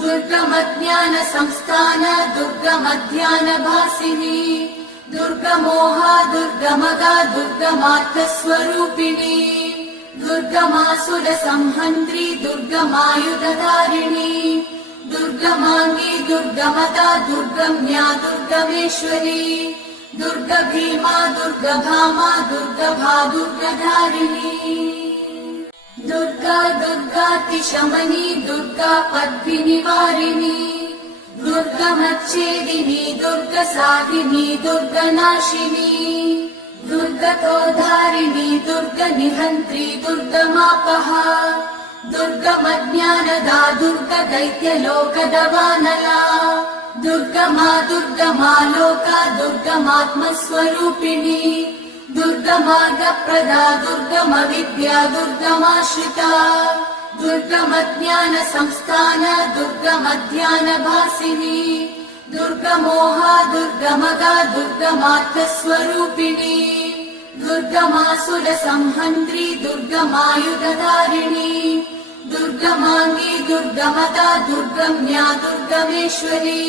दुर्गमज्ञानसंस्थान दुर्गमध्यानभासिनी दुर्गमोहा दुर्गमगा दुर्गमार्थस्वरूपिणी दुर्गमासुरसंहन्त्री दुर्गमायुधधारिणी दुर्गमाङ्गी दुर्गमदा दुर्गम्या दुर्गमेश्वरी दुर्गभीमा दुर्गभामा दुर्गभा दुर्गधारिणी दुर्गा दुर्गातिशमनी दुर्गा पद्मिनिवारिणी दुर्गमच्छेदिनी दुर्गसाधिनी दुर्गनाशिनी दुर्गतोधारिणी दुर्गनिहन्त्री दुर्गमापहा दुर्गमज्ञानदा दुर्गदैत्यलोकदवानला दुर्गमा दुर्गमालोका दुर्गमात्मस्वरूपिणी दुर्गमार्गप्रदा दुर्गमविद्या दुर्गमाश्रिता दुर्गमज्ञानसंस्थान दुर्गमध्यानभासिनी दुर्गमोहा दुर्गमगा दुर्गमार्थस्वरूपिणी दुर्गमासुरसंहन्त्री दुर्गमायुधधारिणी दुर्गमाङ्गी दुर्गमदा दुर्गम्या दुर्गमेश्वरी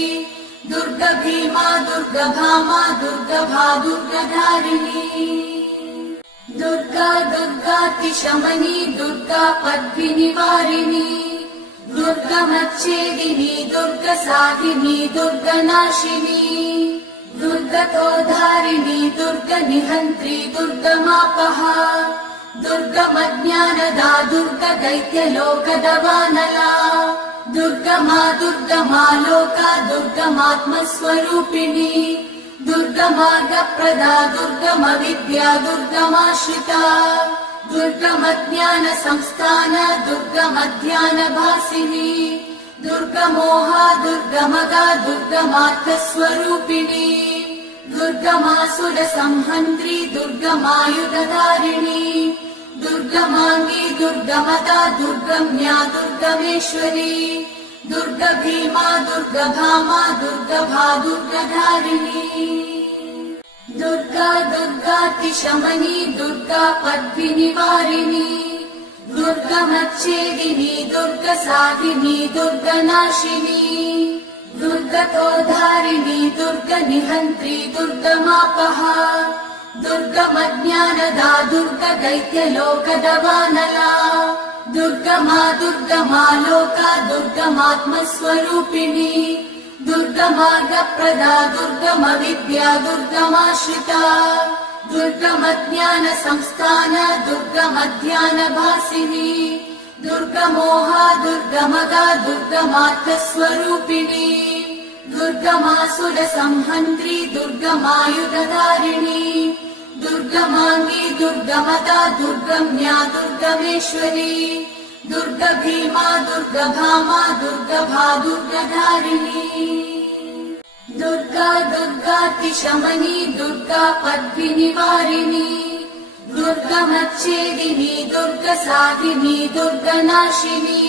दुर्गभीमा दुर्गभामा दुर्गभा दुर्गधारिणी दुर्गा दुर्गातिशमनी दुर्गा पद्मिनिवारिणी दुर्गमच्छेदिनी दुर्गसाधिनी दुर्गनाशिनी दुर्गतोधारिणी दुर्गनिहन्त्री दुर्गमापहा दुर्गमज्ञानदा दुर्गदैत्यलोकदवानला दुर्गमा दुर्गमालोका दुर्गमात्मस्वरूपिणी दुर्गमार्गप्रदा दुर्गमविद्या दुर्गमाश्रिता दुर्गमज्ञानसंस्थान दुर्गमध्यानभासिनी दुर्गमोहा दुर्गमगा दुर्गमार्थस्वरूपिणी दुर्गमासुरसंहन्त्री दुर्गमायुधधारिणी दुर्गमाङ्गी दुर्गमदा दुर्गम्या दुर्गमेश्वरी दुर्गभीमा दुर्गभामा दुर्गभा दुर्गधारिणी दुर्गा दुर्गातिशमनी दुर्गा पद्मिनिवारिणी दुर्गमच्छेदिनी दुर्गसाधिनी दुर्गनाशिनी दुर्गतोधारिणी दुर्गनिहन्त्री दुर्गमापहा दुर्गमज्ञानदा दुर्गदैत्यलोकदवानला दुर्गमा दुर्गमालोका दुर्गमात्मस्वरूपिणी दुर्गमार्गप्रदा दुर्गमविद्या दुर्गमाश्रिता दुर्गमज्ञानसंस्थान दुर्गमध्यानभासिनी दुर्गमोहा दुर्गमगा दुर्गमार्थस्वरूपिणी दुर्गमासुरसंहन्त्री दुर्गमायुधधारिणी दुर्गमाङ्गी दुर्गमदा दुर्गम्या दुर्गमेश्वरी दुर्गभीमा दुर्गभामा दुर्गभा दुर्गधारिणी दुर्गा दुर्गातिशमनी दुर्गा पद्मिनिवारिणी दुर्गमच्छेदिनी दुर्गसाधिनी दुर्गनाशिनी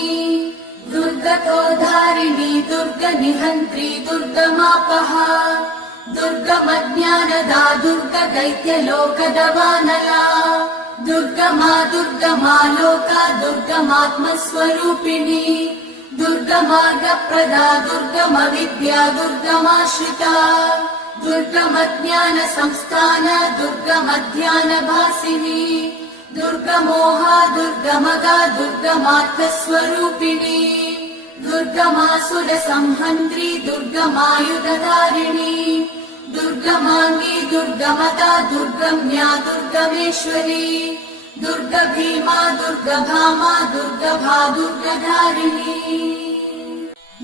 दुर्गतोधारिणी दुर्गनिहन्त्री दुर्गमापहा दुर्गमज्ञानदा दुर्गदैत्यलोकदवानला दुर्गमा दुर्गमालोका दुर्गमात्मस्वरूपिणी दुर्गमार्गप्रदा दुर्गमविद्या दुर्गमाश्रिता दुर्गमज्ञानसंस्थान दुर्गमध्यानभासिनी दुर्गमोहा दुर्गमगा दुर्गमार्थस्वरूपिणी दुर्गमासुरसंहन्त्री दुर्गमायुधधारिणी दुर्गमाङ्गी दुर्गमदा दुर्गम्या दुर्गमेश्वरी दुर्गभीमा दुर्गभामा दुर्गभा दुर्गधारिणी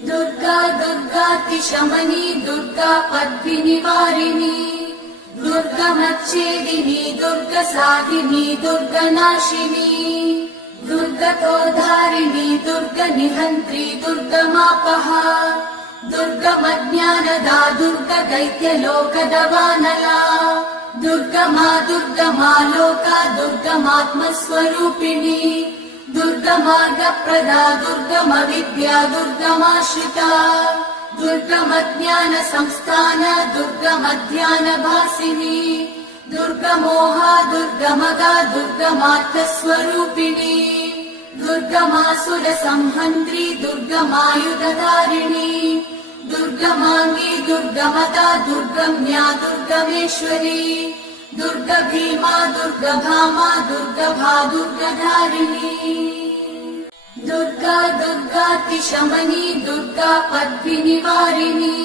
दुर्गा दुर्गातिशमनी दुर्गा पद्मिनिवारिणी दुर्गमच्छेदिनी दुर्गसाधिनी दुर्गनाशिनी दुर्गतोधारिणी दुर्गनिहन्त्री दुर्गमापहा दुर्गमज्ञानदा दुर्गदैत्यलोकदवानला दुर्गमा दुर्गमालोका दुर्गमात्मस्वरूपिणी दुर्गमार्गप्रदा दुर्गमविद्या दुर्गमाश्रिता दुर्गमज्ञानसंस्थान दुर्गमध्यानभासिनी दुर्गमोहा दुर्गमगा दुर्गमार्थस्वरूपिणी दुर्गमासुरसंहन्त्री दुर्गमायुधधारिणी दुर्गमाङ्गी दुर्गमता दुर्गम्या दुर्गमेश्वरी दुर्गभीमा दुर्गभामा दुर्गभा दुर्गधारिणी दुर्गा दुर्गातिशमनी दुर्गा पद्मिनिवारिणी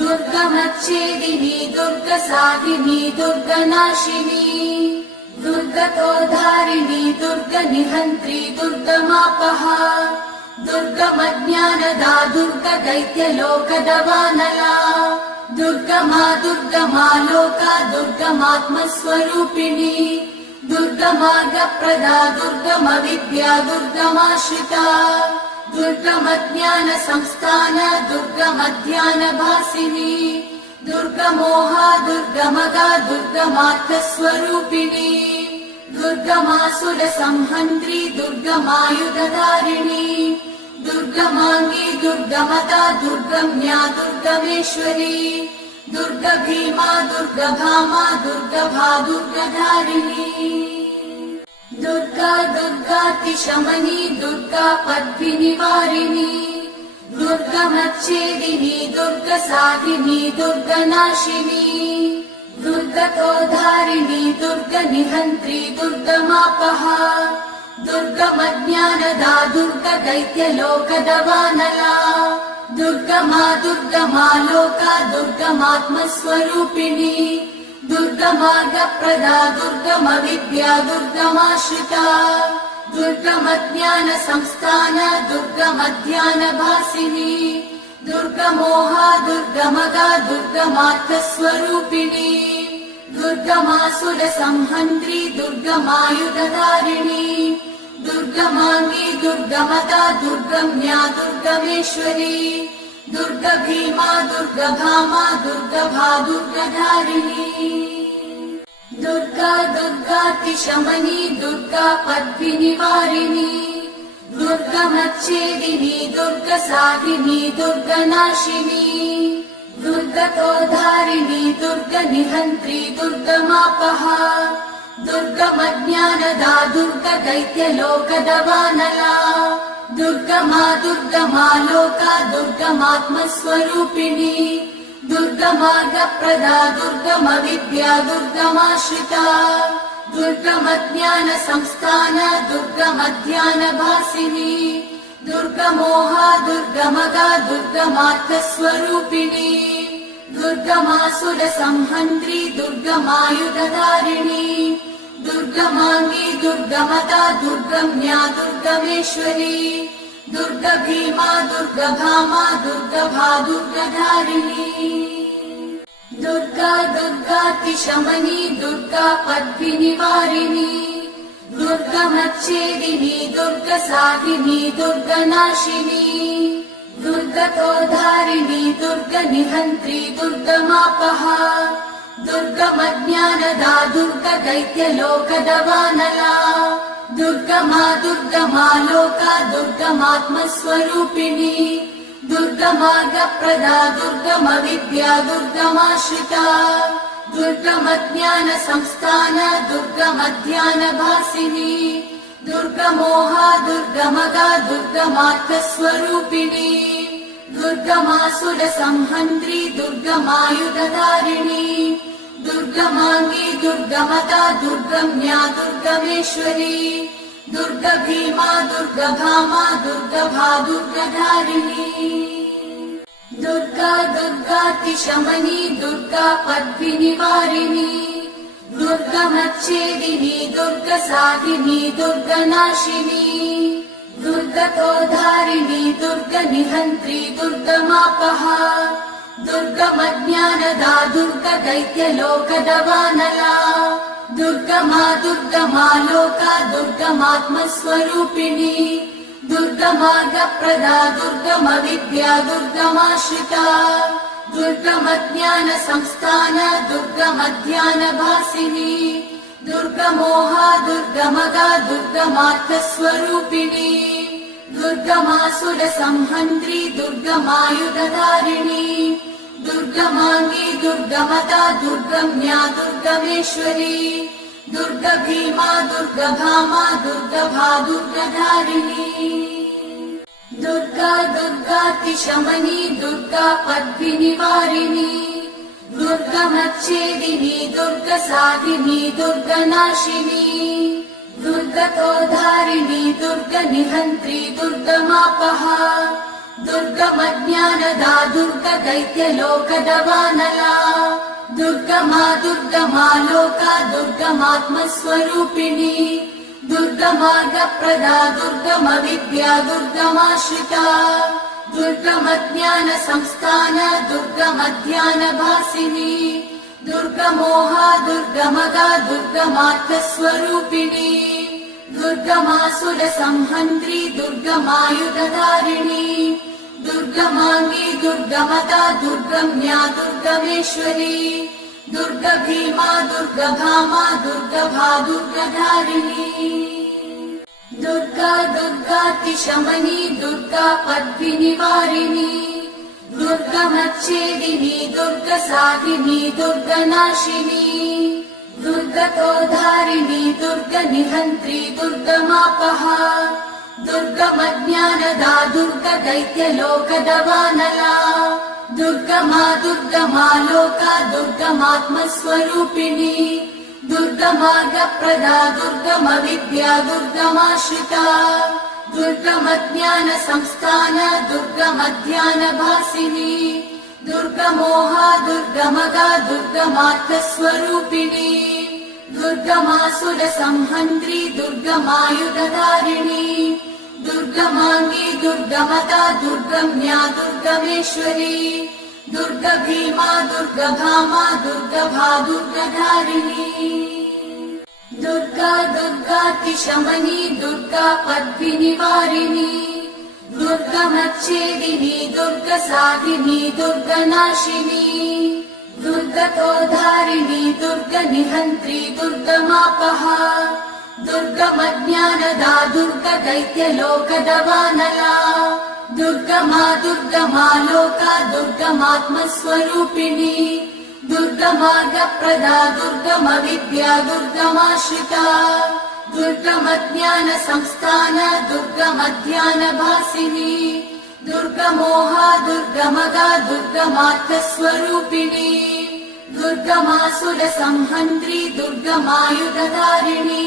दुर्गमच्छेदिनी दुर्गसाधिनी दुर्गनाशिनी दुर्गतोद्धारिणी दुर्गनिहन्त्री दुर्गमापहा दुर्गमज्ञानदा दुर्गदैत्यलोकदवानला दुर्गमा दुर्गमा लोका दुर्गमात्मस्वरूपिणी दुर्गमार्गप्रदा दुर्गमविद्या दुर्गमाश्रिता दुर्गमज्ञानसंस्थान दुर्गमध्यानभासिनी दुर्गमोहा दुर्गमगा दुर्गमार्थस्वरूपिणी दुर्गमासुरसंहन्त्री दुर्गमायुधधारिणी दुर्गमाङ्गी दुर्गमता दुर्गम्या दुर्गमेश्वरी दुर्गभीमा दुर्गभामा दुर्गभा दुर्गधारिणी दुर्गा दुर्गातिशमनी दुर्गा पद्मिनिवारिणी दुर्गमच्छेदिनी दुर्गसाधिनी दुर्गनाशिनी दुर्गतोद्धारिणी दुर्गनिहन्त्री दुर्गमापहा दुर्गमज्ञानदा दुर्गदैत्यलोकदवानला दुर्गमा दुर्गमा लोका दुर्गमात्मस्वरूपिणी दुर्गमार्गप्रदा दुर्गमविद्या दुर्गमाश्रिता दुर्गमज्ञानसंस्थान दुर्गमध्यानभासिनी दुर्गमोहा दुर्गमगा दुर्गमार्थस्वरूपिणी दुर्गमासुरसंहन्त्री दुर्गमायुधधारिणी दुर्गमाङ्गी दुर्गमता दुर्गम्या दुर्गमेश्वरी दुर्गभीमा दुर्गभामा दुर्गभा दुर्गधारिणी दुर्गा दुर्गातिशमनी दुर्गा पद्मिनिवारिणी दुर्गमच्छेदिनी दुर्गसाधिनी दुर्गनाशिनी दुर्गतोद्धारिणी दुर्गनिहन्त्री दुर्गमापहा दुर्गमज्ञानदा दुर्गदैत्यलोकदवानला दुर्गमा दुर्गमा लोका दुर्गमात्मस्वरूपिणी दुर्गमार्गप्रदा दुर्गमविद्या दुर्गमाश्रिता दुर्गमज्ञानसंस्थान दुर्गमध्यानभासिनी दुर्गमोहा दुर्गमगा दुर्गमार्थस्वरूपिणी दुर्गमासुरसंहन्त्री दुर्गमायुधधारिणी दुर्गमाङ्गी दुर्गमता दुर्गम्या दुर्गमेश्वरी दुर्गभीमा दुर्गभामा दुर्गभा दुर्गधारिणी दुर्गा दुर्गातिशमनी दुर्गा पद्मिनिवारिणी दुर्गमच्छेदिनी दुर्गसाधिनी दुर्गनाशिनी दुर्गतोद्धारिणी दुर्गनिहन्त्री दुर्गमापहा दुर्गमज्ञानदा दुर्गदैत्यलोकदवानला दुर्गमा दुर्गमा लोका दुर्गमात्मस्वरूपिणी दुर्गमार्गप्रदा दुर्गमविद्या दुर्गमाश्रिता दुर्गमज्ञानसंस्थान दुर्गमध्यानभासिनी दुर्गमोहा दुर्गमगा दुर्गमार्थस्वरूपिणी दुर्गमासुरसंहन्त्री दुर्गमायुधधारिणी दुर्गमाङ्गी दुर्गमता दुर्गम्या दुर्गमेश्वरी दुर्गभीमा दुर्गभामा दुर्गभा दुर्गधारिणी दुर्गा दुर्गातिशमनी दुर्गा पद्मिनिवारिणी दुर्गमच्छेदिनी दुर्गसाधिनी दुर्गनाशिनी दुर्गतोद्धारिणी दुर्गनिहन्त्री दुर्गमापहा दुर्गमज्ञानदा दुर्गदैत्यलोकदवानला दुर्गमा दुर्गमा लोका दुर्गमात्मस्वरूपिणी दुर्गमार्गप्रदा दुर्गमविद्या दुर्गमाश्रिता दुर्गमज्ञानसंस्थान दुर्गमध्यानभासिनी दुर्गमोहा दुर्गमगा दुर्गमार्थस्वरूपिणी दुर्गमासुरसंहन्त्री दुर्गमायुधधारिणी दुर्गमाङ्गी दुर्गमता दुर्गम्या दुर्गमेश्वरी दुर्गभीमा दुर्गभामा दुर्गभा दुर्गधारिणी दुर्गा दुर्गातिशमनी दुर्गा पद्मिनिवारिणी दुर्गमच्छेदिनी दुर्गसाधिनी दुर्गनाशिनी दुर्गतोधारिणी दुर्गनिहन्त्री दुर्गमापहा दुर्गमज्ञानदा दुर्गदैत्यलोकदवानला दुर्गमा दुर्गमा लोका दुर्गमात्मस्वरूपिणी दुर्गमार्गप्रदा दुर्गमविद्या दुर्गमाश्रिता दुर्गमज्ञानसंस्थान दुर्गमध्यानभासिनी दुर्गमोहा दुर्गमगा दुर्गमार्थस्वरूपिणी दुर्गमासुरसंहन्त्री दुर्गमायुधधारिणी दुर्गमाङ्गी दुर्गमदा दुर्गम्या दुर्गमेश्वरी दुर्गभीमा दुर्गभामा दुर्गभा दुर्गधारिणी दुर्गा दुर्गातिशमनी दुर्गा पद्मिनिवारिणी दुर्गमच्छेदिनी दुर्गसाधिनी दुर्गनाशिनी दुर्गतोधारिणी दुर्गनिहन्त्री दुर्गमापहा दुर्गमज्ञानदा दुर्गदैत्यलोकदवानला दुर्गमा दुर्गमा लोका दुर्गमात्मस्वरूपिणी दुर्गमार्गप्रदा दुर्गमविद्या दुर्गमाश्रिता दुर्गमज्ञानसंस्थान दुर्गमध्यानभासिनी दुर्गमोहा दुर्गमगा दुर्गमार्थस्वरूपिणी दुर्गमासुरसंहन्त्री दुर्गमायुधधारिणी दुर्गमाङ्गी दुर्गमदा दुर्गम्या दुर्गमेश्वरी दुर्गभीमा दुर्गभामा दुर्गभा दुर्गधारिणी दुर्गा दुर्गातिशमनी दुर्गा पद्मिनिवारिणी दुर्गमच्छेदिनी दुर्गसाधिनी दुर्गनाशिनी दुर्गतोधारिणी दुर्गनिहन्त्री दुर्गमापहा दुर्गमज्ञानदा दुर्गदैत्यलोकदवानला दुर्गमा दुर्गमा लोका दुर्गमात्मस्वरूपिणी दुर्गमार्गप्रदा दुर्गमविद्या दुर्गमाश्रिता दुर्गमज्ञानसंस्थान दुर्गमध्यानभासिनी दुर्गमोहा दुर्गमगा दुर्गमार्थस्वरूपिणी दुर्गमासुरसंहन्त्री दुर्गमायुधधारिणी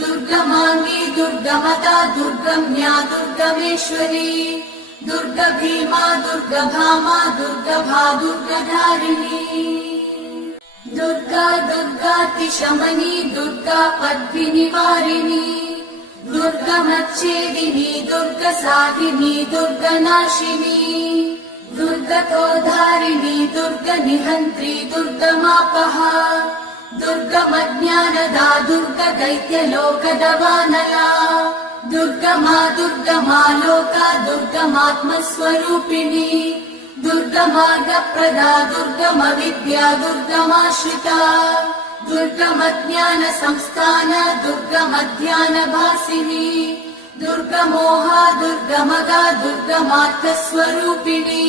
दुर्गमाङ्गी दुर्गमदा दुर्गम्या दुर्गमेश्वरी दुर्गभीमा दुर्गभामा दुर्गभा दुर्गधारिणी दुर्गा दुर्गातिशमनी दुर्गा पद्मिनिवारिणी दुर्गमच्छेदिनी दुर्गसाधिनी दुर्गनाशिनी दुर्गतोधारिणी दुर्गनिहन्त्री दुर्गमापहा दुर्गमज्ञानदा दुर्गदैत्यलोकदवानला दुर्गमा दुर्गमा लोका दुर्गमात्मस्वरूपिणी दुर्गमार्गप्रदा दुर्गमविद्या दुर्गमाश्रिता दुर्गमज्ञानसंस्थान दुर्गमध्यानभासिनी दुर्गमोहा दुर्गमगा दुर्गमार्थस्वरूपिणी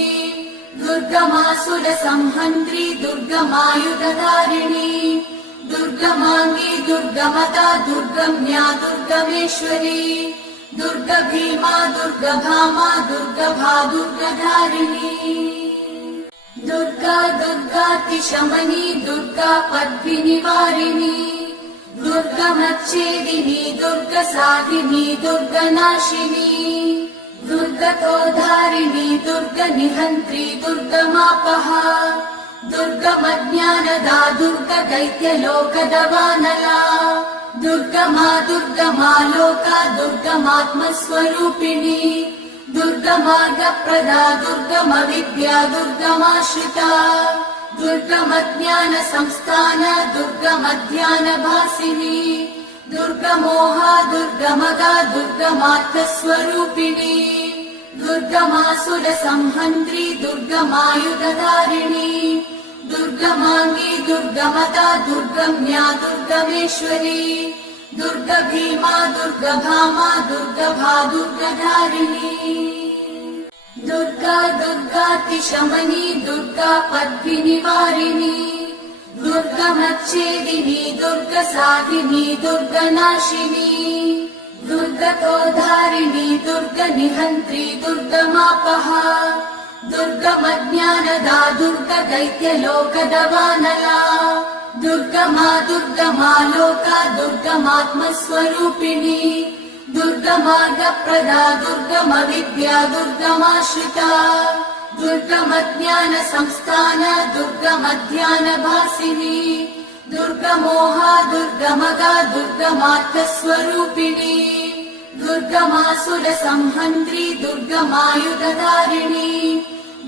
दुर्गमासुरसंहन्त्री दुर्गमायुधधारिणी दुर्गमाङ्गी दुर्गमदा दुर्गम्या दुर्गमेश्वरी दुर्गभीमा दुर्गभामा दुर्गभा दुर्गधारिणी दुर्गा दुर्गातिशमनी दुर्गा पद्मिनिवारिणी दुर्गमच्छेदिनी दुर्गसाधिनी दुर्गनाशिनी दुर्गतोधारिणी दुर्गनिहन्त्री दुर्गमापहा दुर्गमज्ञानदा दुर्गदैत्यलोकदवानला दुर्गमा दुर्गमा लोका दुर्गमात्मस्वरूपिणी दुर्गमार्गप्रदा दुर्गमविद्या दुर्गमाश्रिता दुर्गमज्ञानसंस्थान दुर्गमध्यानभासिनी दुर्गमोहा दुर्गमगा दुर्गमार्थस्वरूपिणी दुर्गमासुरसंहन्त्री दुर्गमायुधधारिणी दुर्गमाङ्गी दुर्गमदा दुर्गम्या दुर्गमेश्वरी दुर्गभीमा दुर्गभामा दुर्गभा दुर्गधारिणी दुर्गा दुर्गातिशमनी दुर्गा पद्मिनिवारिणी दुर्गमच्छेदिनी दुर्गसाधिनी दुर्गनाशिनी दुर्ग दुर्गतोद्धारिणी दुर्गनिहन्त्री दुर्गमापहा दुर्गमज्ञानदा दुर्गदैत्यलोकदवानला दुर्गमा दुर्गमा लोका दुर्गमात्मस्वरूपिणी दुर्गमार्गप्रदा दुर्गमविद्या दुर्गमाश्रिता दुर्गमज्ञानसंस्थान दुर्गमध्यानभासिनी दुर्गमोहा दुर्गमगा दुर्गमार्थस्वरूपिणी दुर्गमासुरसंहन्त्री दुर्गमायुधधारिणी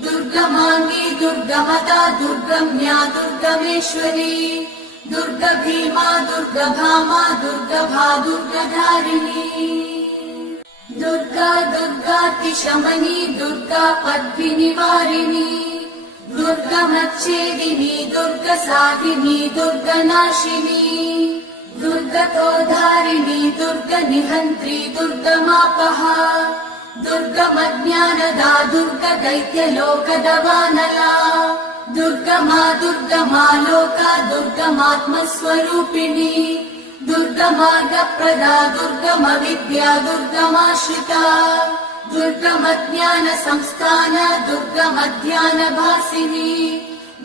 दुर्गमाङ्गी दुर्गमदा दुर्गम्या दुर्गमेश्वरी दुर्गभीमा दुर्गभामा दुर्गभा दुर्गधारिणी दुर्गा दुर्गातिशमनी दुर्गा पद्मिनिवारिणी दुर्गमच्छेदिनी दुर्गसाधिनी दुर्गनाशिनी दुर्गतोद्धारिणी दुर्गनिहन्त्री दुर्गमापहा दुर्गमज्ञानदा दुर्गदैत्यलोकदवानला दुर्गमा दुर्गमा लोका दुर्गमात्मस्वरूपिणी दुर्गमार्गप्रदा दुर्गमविद्या दुर्गमाश्रिता दुर्गमज्ञानसंस्थान दुर्गमध्यानभासिनी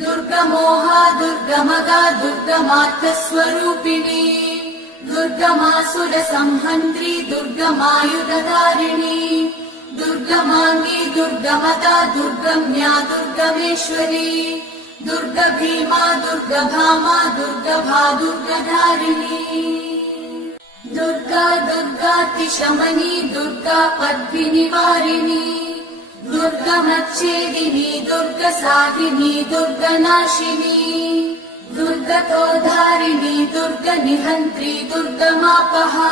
दुर्गमोहा दुर्गमगा दुर्गमार्थस्वरूपिणी दुर्गमासुरसंहन्त्री दुर्गमायुधधारिणी दुर्गमाङ्गी दुर्गमदा दुर्गम्या दुर्गमेश्वरी दुर्गभीमा दुर्गभामा दुर्गभा दुर्गधारिणी दुर्गा दुर्गातिशमनी दुर्गा पद्मिनिवारिणी दुर्गमच्छेदिनी दुर्गसाधिनी दुर्गनाशिनी दुर्गतोद्धारिणी दुर्गनिहन्त्री दुर्गमापहा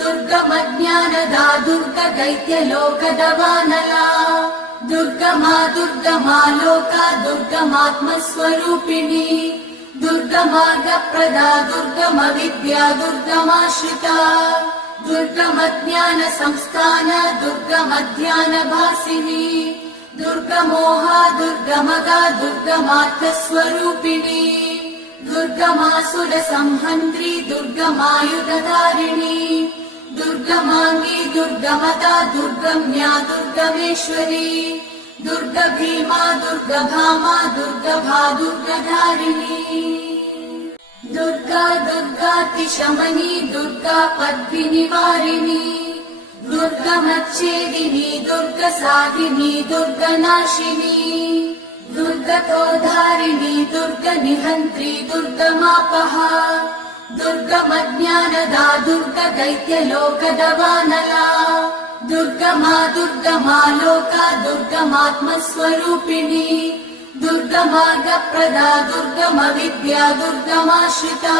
दुर्गमज्ञानदा दुर्गदैत्यलोकदवानला दुर्गमा दुर्गमा लोका दुर्गमात्मस्वरूपिणी दुर्गमार्गप्रदा दुर्गमविद्या दुर्गमाश्रिता दुर्गमज्ञानसंस्थान दुर्गमध्यानभासिनी दुर्गमोहा दुर्गमगा दुर्गमार्थस्वरूपिणी दुर्गमासुरसंहन्त्री दुर्गमायुधधारिणी दुर्गमाङ्गी दुर्गमदा दुर्गम्या दुर्गमेश्वरी दुर्गभीमा दुर्गभामा दुर्गभा दुर्गधारिणी दुर्गा दुर्गातिशमनी दुर्गा पद्मिनिवारिणी दुर्गमच्छेदिनी दुर्गसाधिनी दुर्गनाशिनी दुर्गतोद्धारिणी दुर्गनिहन्त्री दुर्गमापहा दुर्गमज्ञानदा दुर्गदैत्यलोकदवानला दुर्गमा दुर्गमा लोका दुर्गमात्मस्वरूपिणी दुर्गमार्गप्रदा दुर्गमविद्या दुर्गमाश्रिता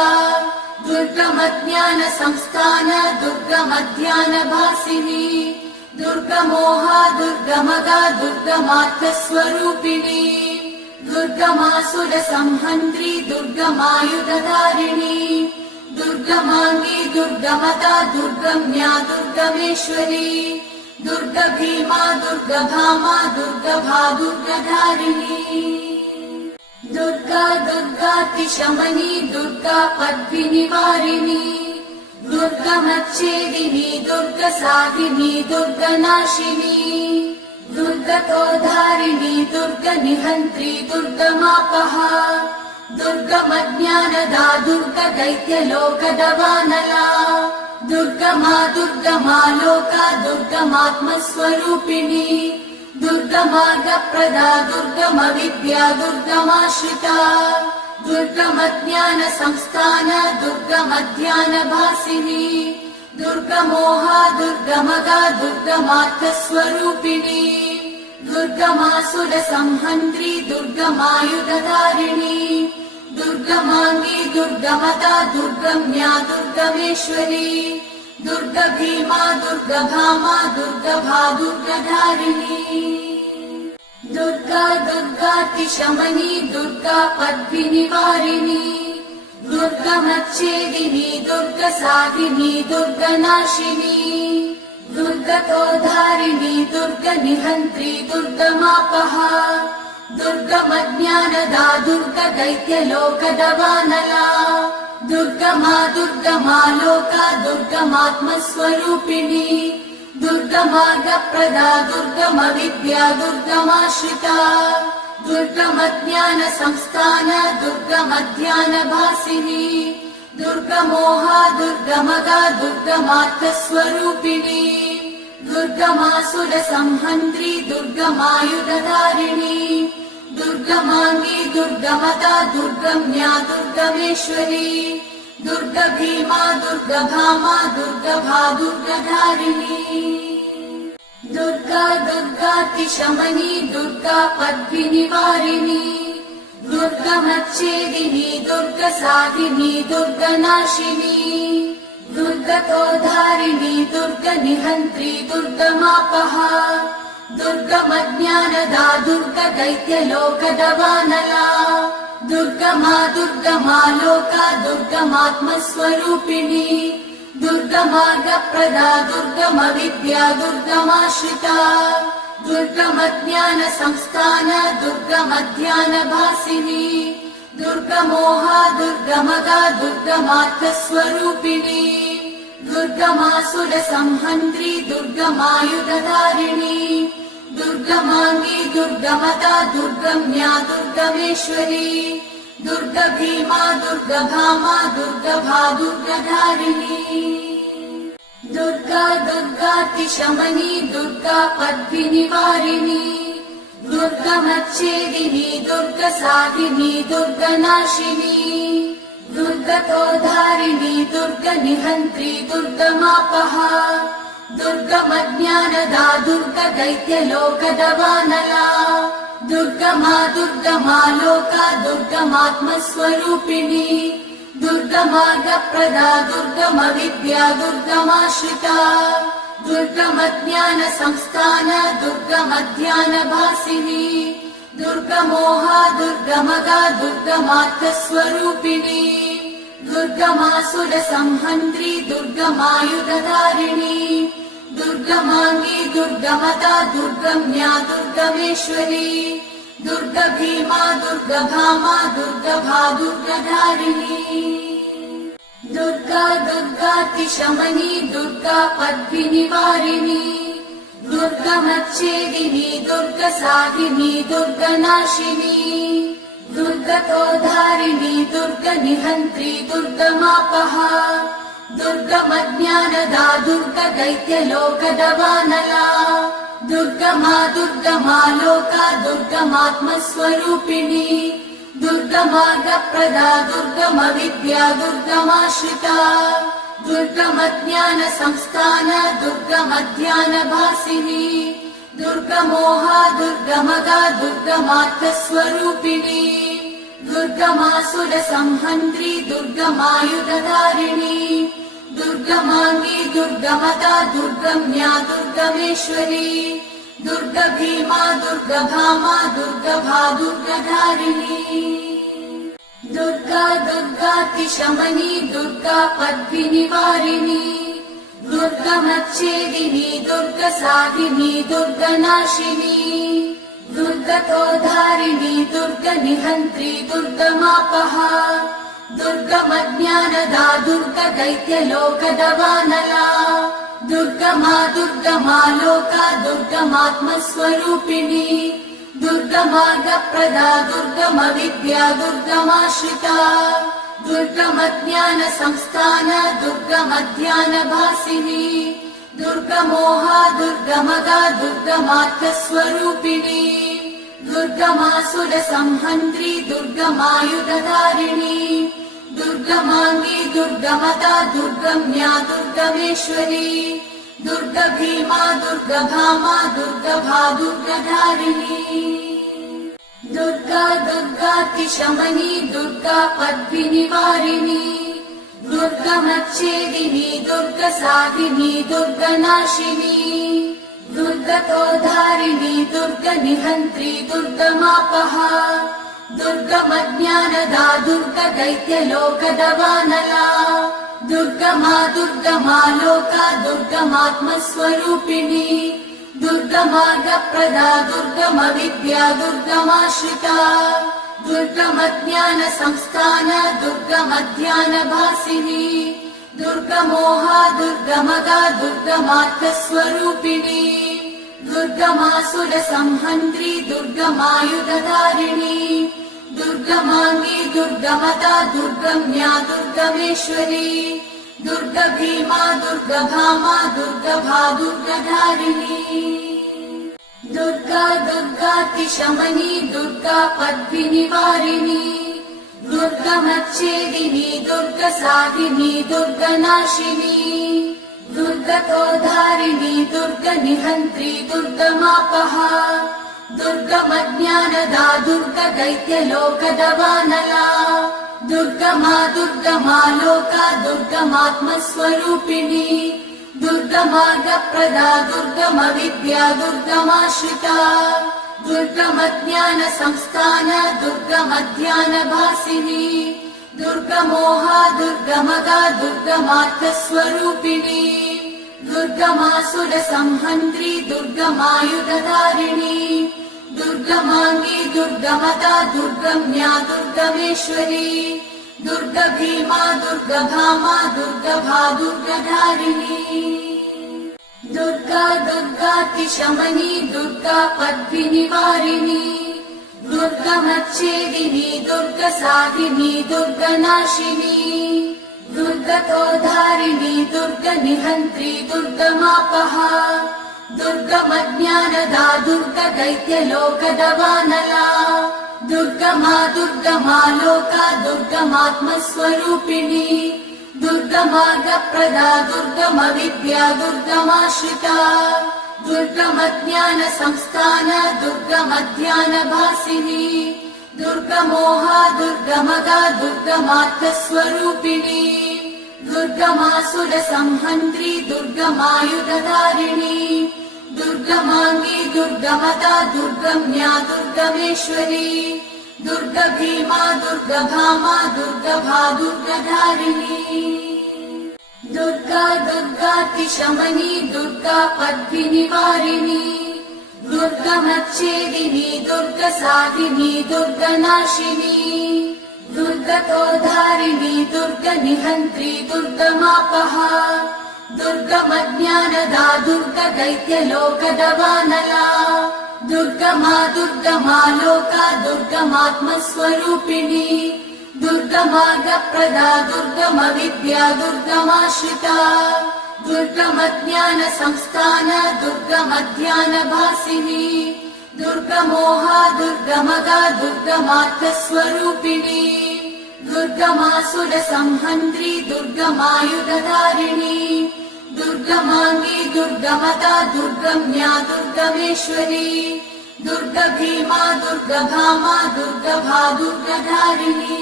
दुर्गमज्ञानसंस्थान दुर्गमध्यानभासिनी दुर्गमोहा दुर्गमगा दुर्गमार्थस्वरूपिणी दुर्गमासुरसंहन्त्री दुर्गमायुधधारिणी दुर्गमाङ्गी दुर्गमदा दुर्गम्या दुर्गमेश्वरी दुर्गभीमा दुर्गभामा दुर्गभा दुर्गधारिणी दुर्गा दुर्गातिशमनी दुर्गा पद्मिनिवारिणी दुर्गमच्छेदिनी दुर्गसाधिनी दुर्गनाशिनी दुर्गतोद्धारिणी दुर्गनिहन्त्री दुर्गमापहा दुर्गमज्ञानदा दुर्गदैत्यलोकदवानला दुर्गमा दुर्गमा लोका दुर्गमात्मस्वरूपिणी दुर्गमार्गप्रदा दुर्गमविद्या दुर्गमाश्रिता दुर्गमज्ञानसंस्थान दुर्गमध्यानभासिनी दुर्गमोहा दुर्गमगा दुर्गमार्थस्वरूपिणी दुर्गमासुरसंहन्त्री दुर्गमायुधधारिणी दुर्गमाङ्गी दुर्गमदा दुर्गम्या दुर्गमेश्वरी दुर्गभीमा दुर्गभामा दुर्गभा दुर्गधारिणी दुर्गा दुर्गातिशमनी दुर्गा पद्मिनिवारिणी दुर्गमच्छेदिनी दुर्गसाधिनी दुर्गनाशिनी दुर्गतोद्धारिणी दुर्गनिहन्त्री दुर्गमापहा दुर्गमज्ञानदा दुर्गदैत्यलोकदवानला दुर्गमा दुर्गमा लोका दुर्गमात्मस्वरूपिणी दुर्गमार्गप्रदा दुर्गम विद्या दुर्गमाश्रिता दुर्गमज्ञान संस्थान दुर्गमध्यानभासिनी दुर्गमोहा दुर्गमगा दुर्गमार्थस्वरूपिणी दुर्गमासुर संहन्त्री दुर्गमायुधधारिणी दुर्गमांगी दुर्गमता दुर्गम्या दुर्गमेश्वरी दुर्गभीमा दुर्गभामा दुर्गभा दुर्गधारिणी दुर्गा दुर्गातिशमनी दुर्गा पद्मिनिवारिणी दुर्गमच्छेदिनी दुर्गसाधिनी दुर्गनाशिनी दुर्गतोधारिणी दुर्गनिहन्त्री दुर्गमापहा दुर्गमज्ञानदा दुर्गदैत्यलोकदवानला दुर्गमा दुर्गमा लोका दुर्गमात्मस्वरूपिणी दुर्गमार्गप्रदा दुर्गमविद्या दुर्गमाश्रिता दुर्गमज्ञान संस्थान दुर्गमध्यानभासिनी दुर्गमोहा दुर्गमगा दुर्गमार्थस्वरूपिणी दुर्गमासुर संहन्त्री दुर्गमायुधधारिणी दुर्गमांगी दुर्गमता दुर्गम्या दुर्गमेश्वरी दुर्गभीमा दुर्गभामा दुर्गभा दुर्गधारिणी दुर्गा दुर्गातिशमनी दुर्गा पद्मिनिवारिणी दुर्गमच्छेदिनी दुर्गसाधिनी दुर्गनाशिनी दुर्गतोधारिणी दुर्गनिहन्त्री दुर्गमापहा दुर्गमज्ञानदा दुर्गदैत्यलोकदवानला दुर्गमा दुर्गमा लोका दुर्गमात्मस्वरूपिणी दुर्गमार्गप्रदा दुर्गमविद्या दुर्गमाश्रिता दुर्गमज्ञान संस्थान दुर्गमध्यानभासिनी दुर्गमोहा दुर्गमगा दुर्गमार्थस्वरूपिणी दुर्गमासुर संहन्त्री दुर्गमायुधधारिणी दुर्गमांगी दुर्गमता दुर्गम्या दुर्गमेश्वरी दुर्गभीमा दुर्गभामा दुर्गभा दुर्गधारिणी दुर्गा दुर्गातिशमनी दुर्गा पद्मिनिवारिणी दुर्गमच्छेदिनी दुर्गसाधिनी दुर्गनाशिनी दुर्गतोधारिणी दुर्गनिहन्त्री दुर्गमापहा दुर्गमज्ञानदा दुर्गदैत्यलोकदवानला दुर्गमा दुर्गमा लोका दुर्गमात्मस्वरूपिणी दुर्गमार्गप्रदा दुर्गमविद्या दुर्गमाश्रिता दुर्गमज्ञान संस्थान दुर्गमध्यानभासिनी दुर्गमोहा दुर्गमगा दुर्गमार्थस्वरूपिणी दुर्गमासुर संहन्त्री दुर्गमायुधधारिणी दुर्गमांगी दुर्गमता दुर्गम्या दुर्गमेश्वरी दुर्गभीमा दुर्गभामा दुर्गभा दुर्गधारिणी दुर्गा दुर्गातिशमनी दुर्गा पद्मिनिवारिणी दुर्गमच्छेदिनी दुर्गसाधिनी दुर्गनाशिनी दुर्गतोधारिणी दुर्गनिहन्त्री दुर्गमापहा दुर्गमज्ञानदा दुर्गदैत्यलोकदवानला दुर्गमा दुर्गमा लोका दुर्गमात्मस्वरूपिणी दुर्गमार्गप्रदा दुर्गमविद्या दुर्गमाश्रिता दुर्गमज्ञान संस्थान दुर्गमध्यानभासिनी दुर्गमोहा दुर्गमगा दुर्गमार्थस्वरूपिणी दुर्गमासुर संहन्त्री दुर्गमायुधधारिणी दुर्गमांगी दुर्गमता दुर्गम्या दुर्गमेश्वरी दुर्गभीमा दुर्गभामा दुर्गभा दुर्गधारिणी दुर्गा दुर्गातिशमनी दुर्गा पद्मिनिवारिणी दुर्गमच्छेदिनी दुर्गसाधिनी दुर्गनाशिनी दुर्गतोधारिणी दुर्गनिहन्त्री दुर्गमापहा दुर्गमज्ञानदा दुर्गदैत्यलोकदवानला दुर्गमा दुर्गमा लोका दुर्गमात्मस्वरूपिणी दुर्गमार्गप्रदा दुर्गमविद्या दुर्गमाश्रिता दुर्गमज्ञानसंस्थान दुर्गमध्यानभासिनी दुर्गमोहा दुर्गमगा दुर्गमार्थस्वरूपिणी दुर्गमासुरसंहन्त्री दुर्गमायुधधारिणी दुर्गमाङ्गी दुर्गमदा दुर्गम्या दुर्गमेश्वरी दुर्गभीमा दुर्गभामा दुर्गभा दुर्गधारिणी दुर्गा दुर्गातिशमनी दुर्गा पद्मिनिवारिणी दुर्गमच्छेदिनी दुर्गसाधिनी दुर्गनाशिनी दुर्गतोधारिणी दुर्गनिहन्त्री दुर्गमापहा दुर्गमज्ञानदा दुर्गदैत्यलोकदवानला दुर्गमा दुर्गमालोका दुर्गमात्मस्वरूपिणी दुर्गमार्गप्रदा दुर्गमविद्या दुर्गमाश्रिता दुर्गमज्ञानसंस्थान दुर्गमध्यानभासिनी दुर्गमोहा दुर्गमगा दुर्गमार्थस्वरूपिणी दुर्गमासुरसंहन्त्री दुर्गमायुधधारिणी दुर्गमाङ्गी दुर्गमदा दुर्गम्या दुर्गमेश्वरी दुर्गभीमा दुर्गभामा दुर्गभा दुर्गधारिणी दुर्गा दुर्गातिशमनी दुर्गा पद्मिनिवारिणी दुर्गमच्छेदिनी दुर्गसाधिनी दुर्गनाशिनी दुर्गतोधारिणी दुर्गनिहन्त्री दुर्गमापहा दुर्गमज्ञानदा दुर्गदैत्यलोकदवानला दुर्गमा दुर्गमालोका दुर्गमात्मस्वरूपिणी दुर्गमार्गप्रदा दुर्गमविद्या दुर्गमाश्रिता दुर्गमज्ञानसंस्थान दुर्गमध्यानभासिनी दुर्गमोहा दुर्गमगा दुर्गमार्थस्वरूपिणी दुर्गमासुरसंहन्त्री दुर्गमायुधधारिणी दुर्गमाङ्गी दुर्गमदा दुर्गम्या दुर्गमेश्वरी दुर्गभीमा दुर्गभामा दुर्गभा दुर्गधारिणी दुर्गा दुर्गातिशमनी दुर्गा पद्मिनिवारिणी दुर्गमच्छेदिनी दुर्गसाधिनी दुर्गनाशिनी दुर्गतोधारिणी दुर्गनिहन्त्री दुर्गमापहा दुर्गमज्ञानदा दुर्गदैत्यलोकदवानला दुर्गमा दुर्गमालोका दुर्गमात्मस्वरूपिणी दुर्गमार्गप्रदा दुर्गमविद्या दुर्गमाश्रिता दुर्गमज्ञानसंस्थान दुर्गमध्यानभासिनी दुर्गमोहा दुर्गमगा दुर्गमार्थस्वरूपिणी दुर्गमासुरसंहन्त्री दुर्गमायुधधारिणी दुर्गमाङ्गी दुर्गमदा दुर्गम्या दुर्गमेश्वरी दुर्गभीमा दुर्गभामा दुर्गभा दुर्गधारिणी